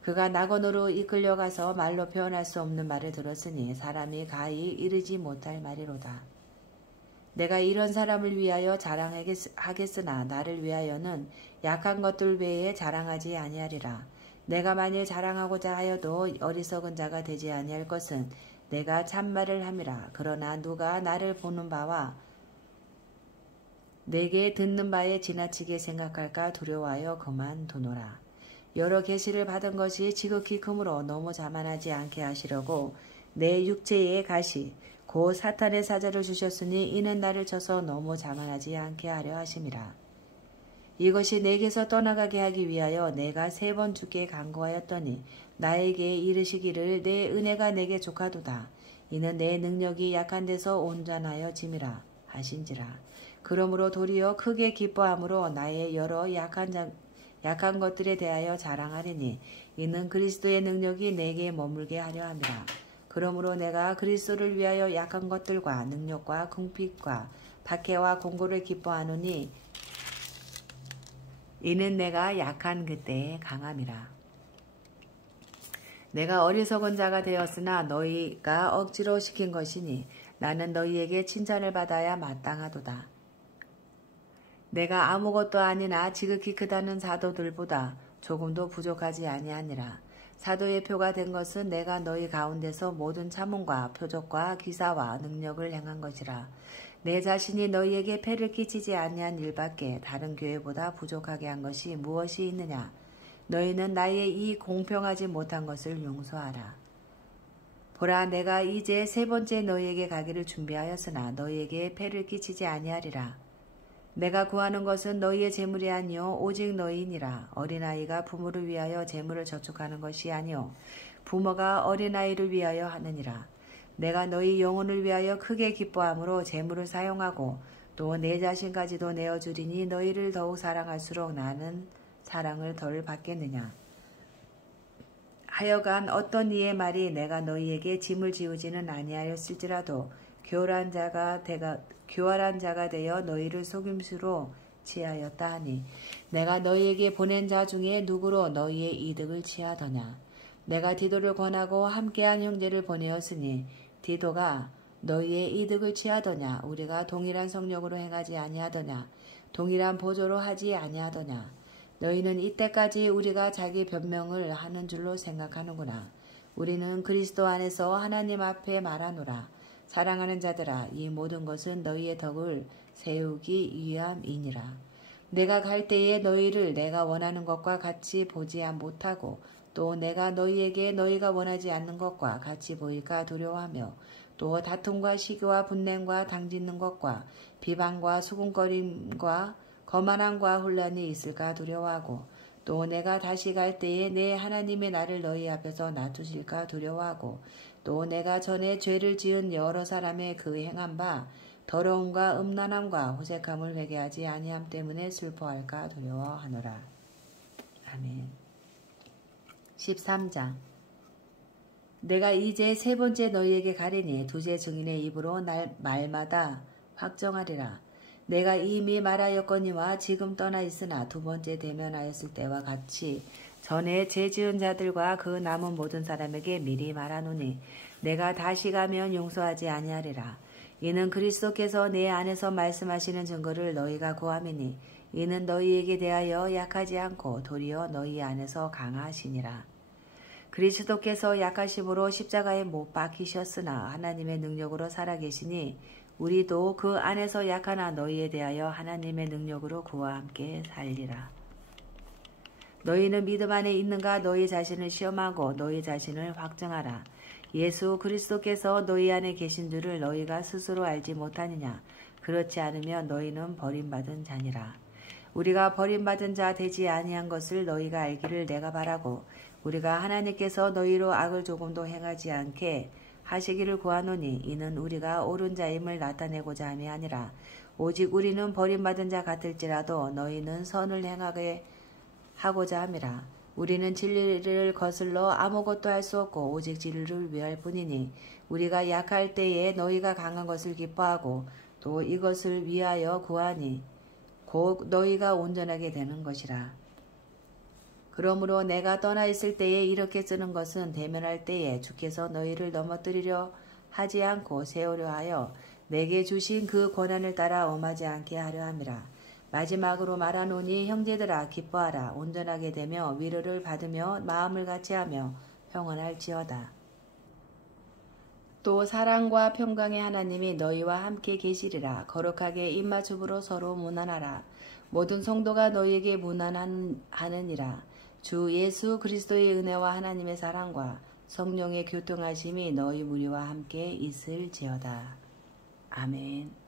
그가 낙원으로 이끌려가서 말로 표현할 수 없는 말을 들었으니 사람이 가히 이르지 못할 말이로다. 내가 이런 사람을 위하여 자랑하겠으나 나를 위하여는 약한 것들 외에 자랑하지 아니하리라. 내가 만일 자랑하고자 하여도 어리석은 자가 되지 아니할 것은 내가 참말을 함이라. 그러나 누가 나를 보는 바와 내게 듣는 바에 지나치게 생각할까 두려워하여 그만두노라. 여러 계시를 받은 것이 지극히 크므로 너무 자만하지 않게 하시려고 내 육체에 가시 곧 사탄의 사자를 주셨으니 이는 나를 쳐서 너무 자만하지 않게 하려 하심이라. 이것이 내게서 떠나가게 하기 위하여 내가 3번 주께 간구하였더니 나에게 이르시기를 내 은혜가 내게 족하도다. 이는 내 능력이 약한 데서 온전하여 짐이라 하신지라. 그러므로 도리어 크게 기뻐함으로 나의 여러 약한 것들에 대하여 자랑하리니 이는 그리스도의 능력이 내게 머물게 하려 함이라. 그러므로 내가 그리스도를 위하여 약한 것들과 능력과 궁핍과 박해와 공고를 기뻐하노니 이는 내가 약한 그때에 강함이라. 내가 어리석은 자가 되었으나 너희가 억지로 시킨 것이니 나는 너희에게 칭찬을 받아야 마땅하도다. 내가 아무것도 아니나 지극히 크다는 사도들보다 조금도 부족하지 아니하니라. 사도의 표가 된 것은 내가 너희 가운데서 모든 참음과 표적과 기사와 능력을 행한 것이라. 내 자신이 너희에게 폐를 끼치지 아니한 일밖에 다른 교회보다 부족하게 한 것이 무엇이 있느냐. 너희는 나의 이 공평하지 못한 것을 용서하라. 보라, 내가 이제 3번째 너희에게 가기를 준비하였으나 너희에게 폐를 끼치지 아니하리라. 내가 구하는 것은 너희의 재물이 아니요 오직 너희니라. 어린아이가 부모를 위하여 재물을 저축하는 것이 아니요 부모가 어린아이를 위하여 하느니라. 내가 너희 영혼을 위하여 크게 기뻐함으로 재물을 사용하고 또 내 자신까지도 내어주리니 너희를 더욱 사랑할수록 나는 사랑을 덜 받겠느냐. 하여간 어떤 이의 말이 내가 너희에게 짐을 지우지는 아니하였을지라도 교활한 자가 되어 너희를 속임수로 취하였다 하니 내가 너희에게 보낸 자 중에 누구로 너희의 이득을 취하더냐. 내가 디도를 권하고 함께한 형제를 보내었으니 디도가 너희의 이득을 취하더냐. 우리가 동일한 성령으로 행하지 아니하더냐. 동일한 보조로 하지 아니하더냐. 너희는 이때까지 우리가 자기 변명을 하는 줄로 생각하는구나. 우리는 그리스도 안에서 하나님 앞에 말하노라. 사랑하는 자들아, 이 모든 것은 너희의 덕을 세우기 위함이니라. 내가 갈 때에 너희를 내가 원하는 것과 같이 보지 못하고 또 내가 너희에게 너희가 원하지 않는 것과 같이 보일까 두려워하며 또 다툼과 시기와 분냄과 당짓는 것과 비방과 수군거림과 거만함과 혼란이 있을까 두려워하고 또 내가 다시 갈 때에 내 하나님의 나를 너희 앞에서 놔두실까 두려워하고 또 내가 전에 죄를 지은 여러 사람의 그 행한 바 더러움과 음란함과 호색함을 회개하지 아니함 때문에 슬퍼할까 두려워하노라. 아멘. 13장. 내가 이제 세 번째 너희에게 가리니 두세 증인의 입으로 날 말마다 확정하리라. 내가 이미 말하였거니와 지금 떠나 있으나 두 번째 대면하였을 때와 같이 전에 죄 지은 자들과 그 남은 모든 사람에게 미리 말하노니 내가 다시 가면 용서하지 아니하리라. 이는 그리스도께서 내 안에서 말씀하시는 증거를 너희가 구함이니 이는 너희에게 대하여 약하지 않고 도리어 너희 안에서 강하시니라. 그리스도께서 약하심으로 십자가에 못 박히셨으나 하나님의 능력으로 살아계시니 우리도 그 안에서 약하나 너희에 대하여 하나님의 능력으로 그와 함께 살리라. 너희는 믿음 안에 있는가 너희 자신을 시험하고 너희 자신을 확증하라. 예수 그리스도께서 너희 안에 계신 줄을 너희가 스스로 알지 못하느냐. 그렇지 않으면 너희는 버림받은 자니라. 우리가 버림받은 자 되지 아니한 것을 너희가 알기를 내가 바라고 우리가 하나님께서 너희로 악을 조금도 행하지 않게 하시기를 구하노니 이는 우리가 옳은 자임을 나타내고자 함이 아니라 오직 우리는 버림받은 자 같을지라도 너희는 선을 행하게 하고자 함이라. 우리는 진리를 거슬러 아무것도 할 수 없고 오직 진리를 위할 뿐이니 우리가 약할 때에 너희가 강한 것을 기뻐하고 또 이것을 위하여 구하니 곧 너희가 온전하게 되는 것이라. 그러므로 내가 떠나 있을 때에 이렇게 쓰는 것은 대면할 때에 주께서 너희를 넘어뜨리려 하지 않고 세우려 하여 내게 주신 그 권한을 따라 엄하지 않게 하려 함이라. 마지막으로 말하노니 형제들아 기뻐하라. 온전하게 되며 위로를 받으며 마음을 같이하며 평안할지어다. 또 사랑과 평강의 하나님이 너희와 함께 계시리라. 거룩하게 입맞춤으로 서로 문안하라. 모든 성도가 너희에게 문안하느니라. 주 예수 그리스도의 은혜와 하나님의 사랑과 성령의 교통하심이 너희 무리와 함께 있을지어다. 아멘.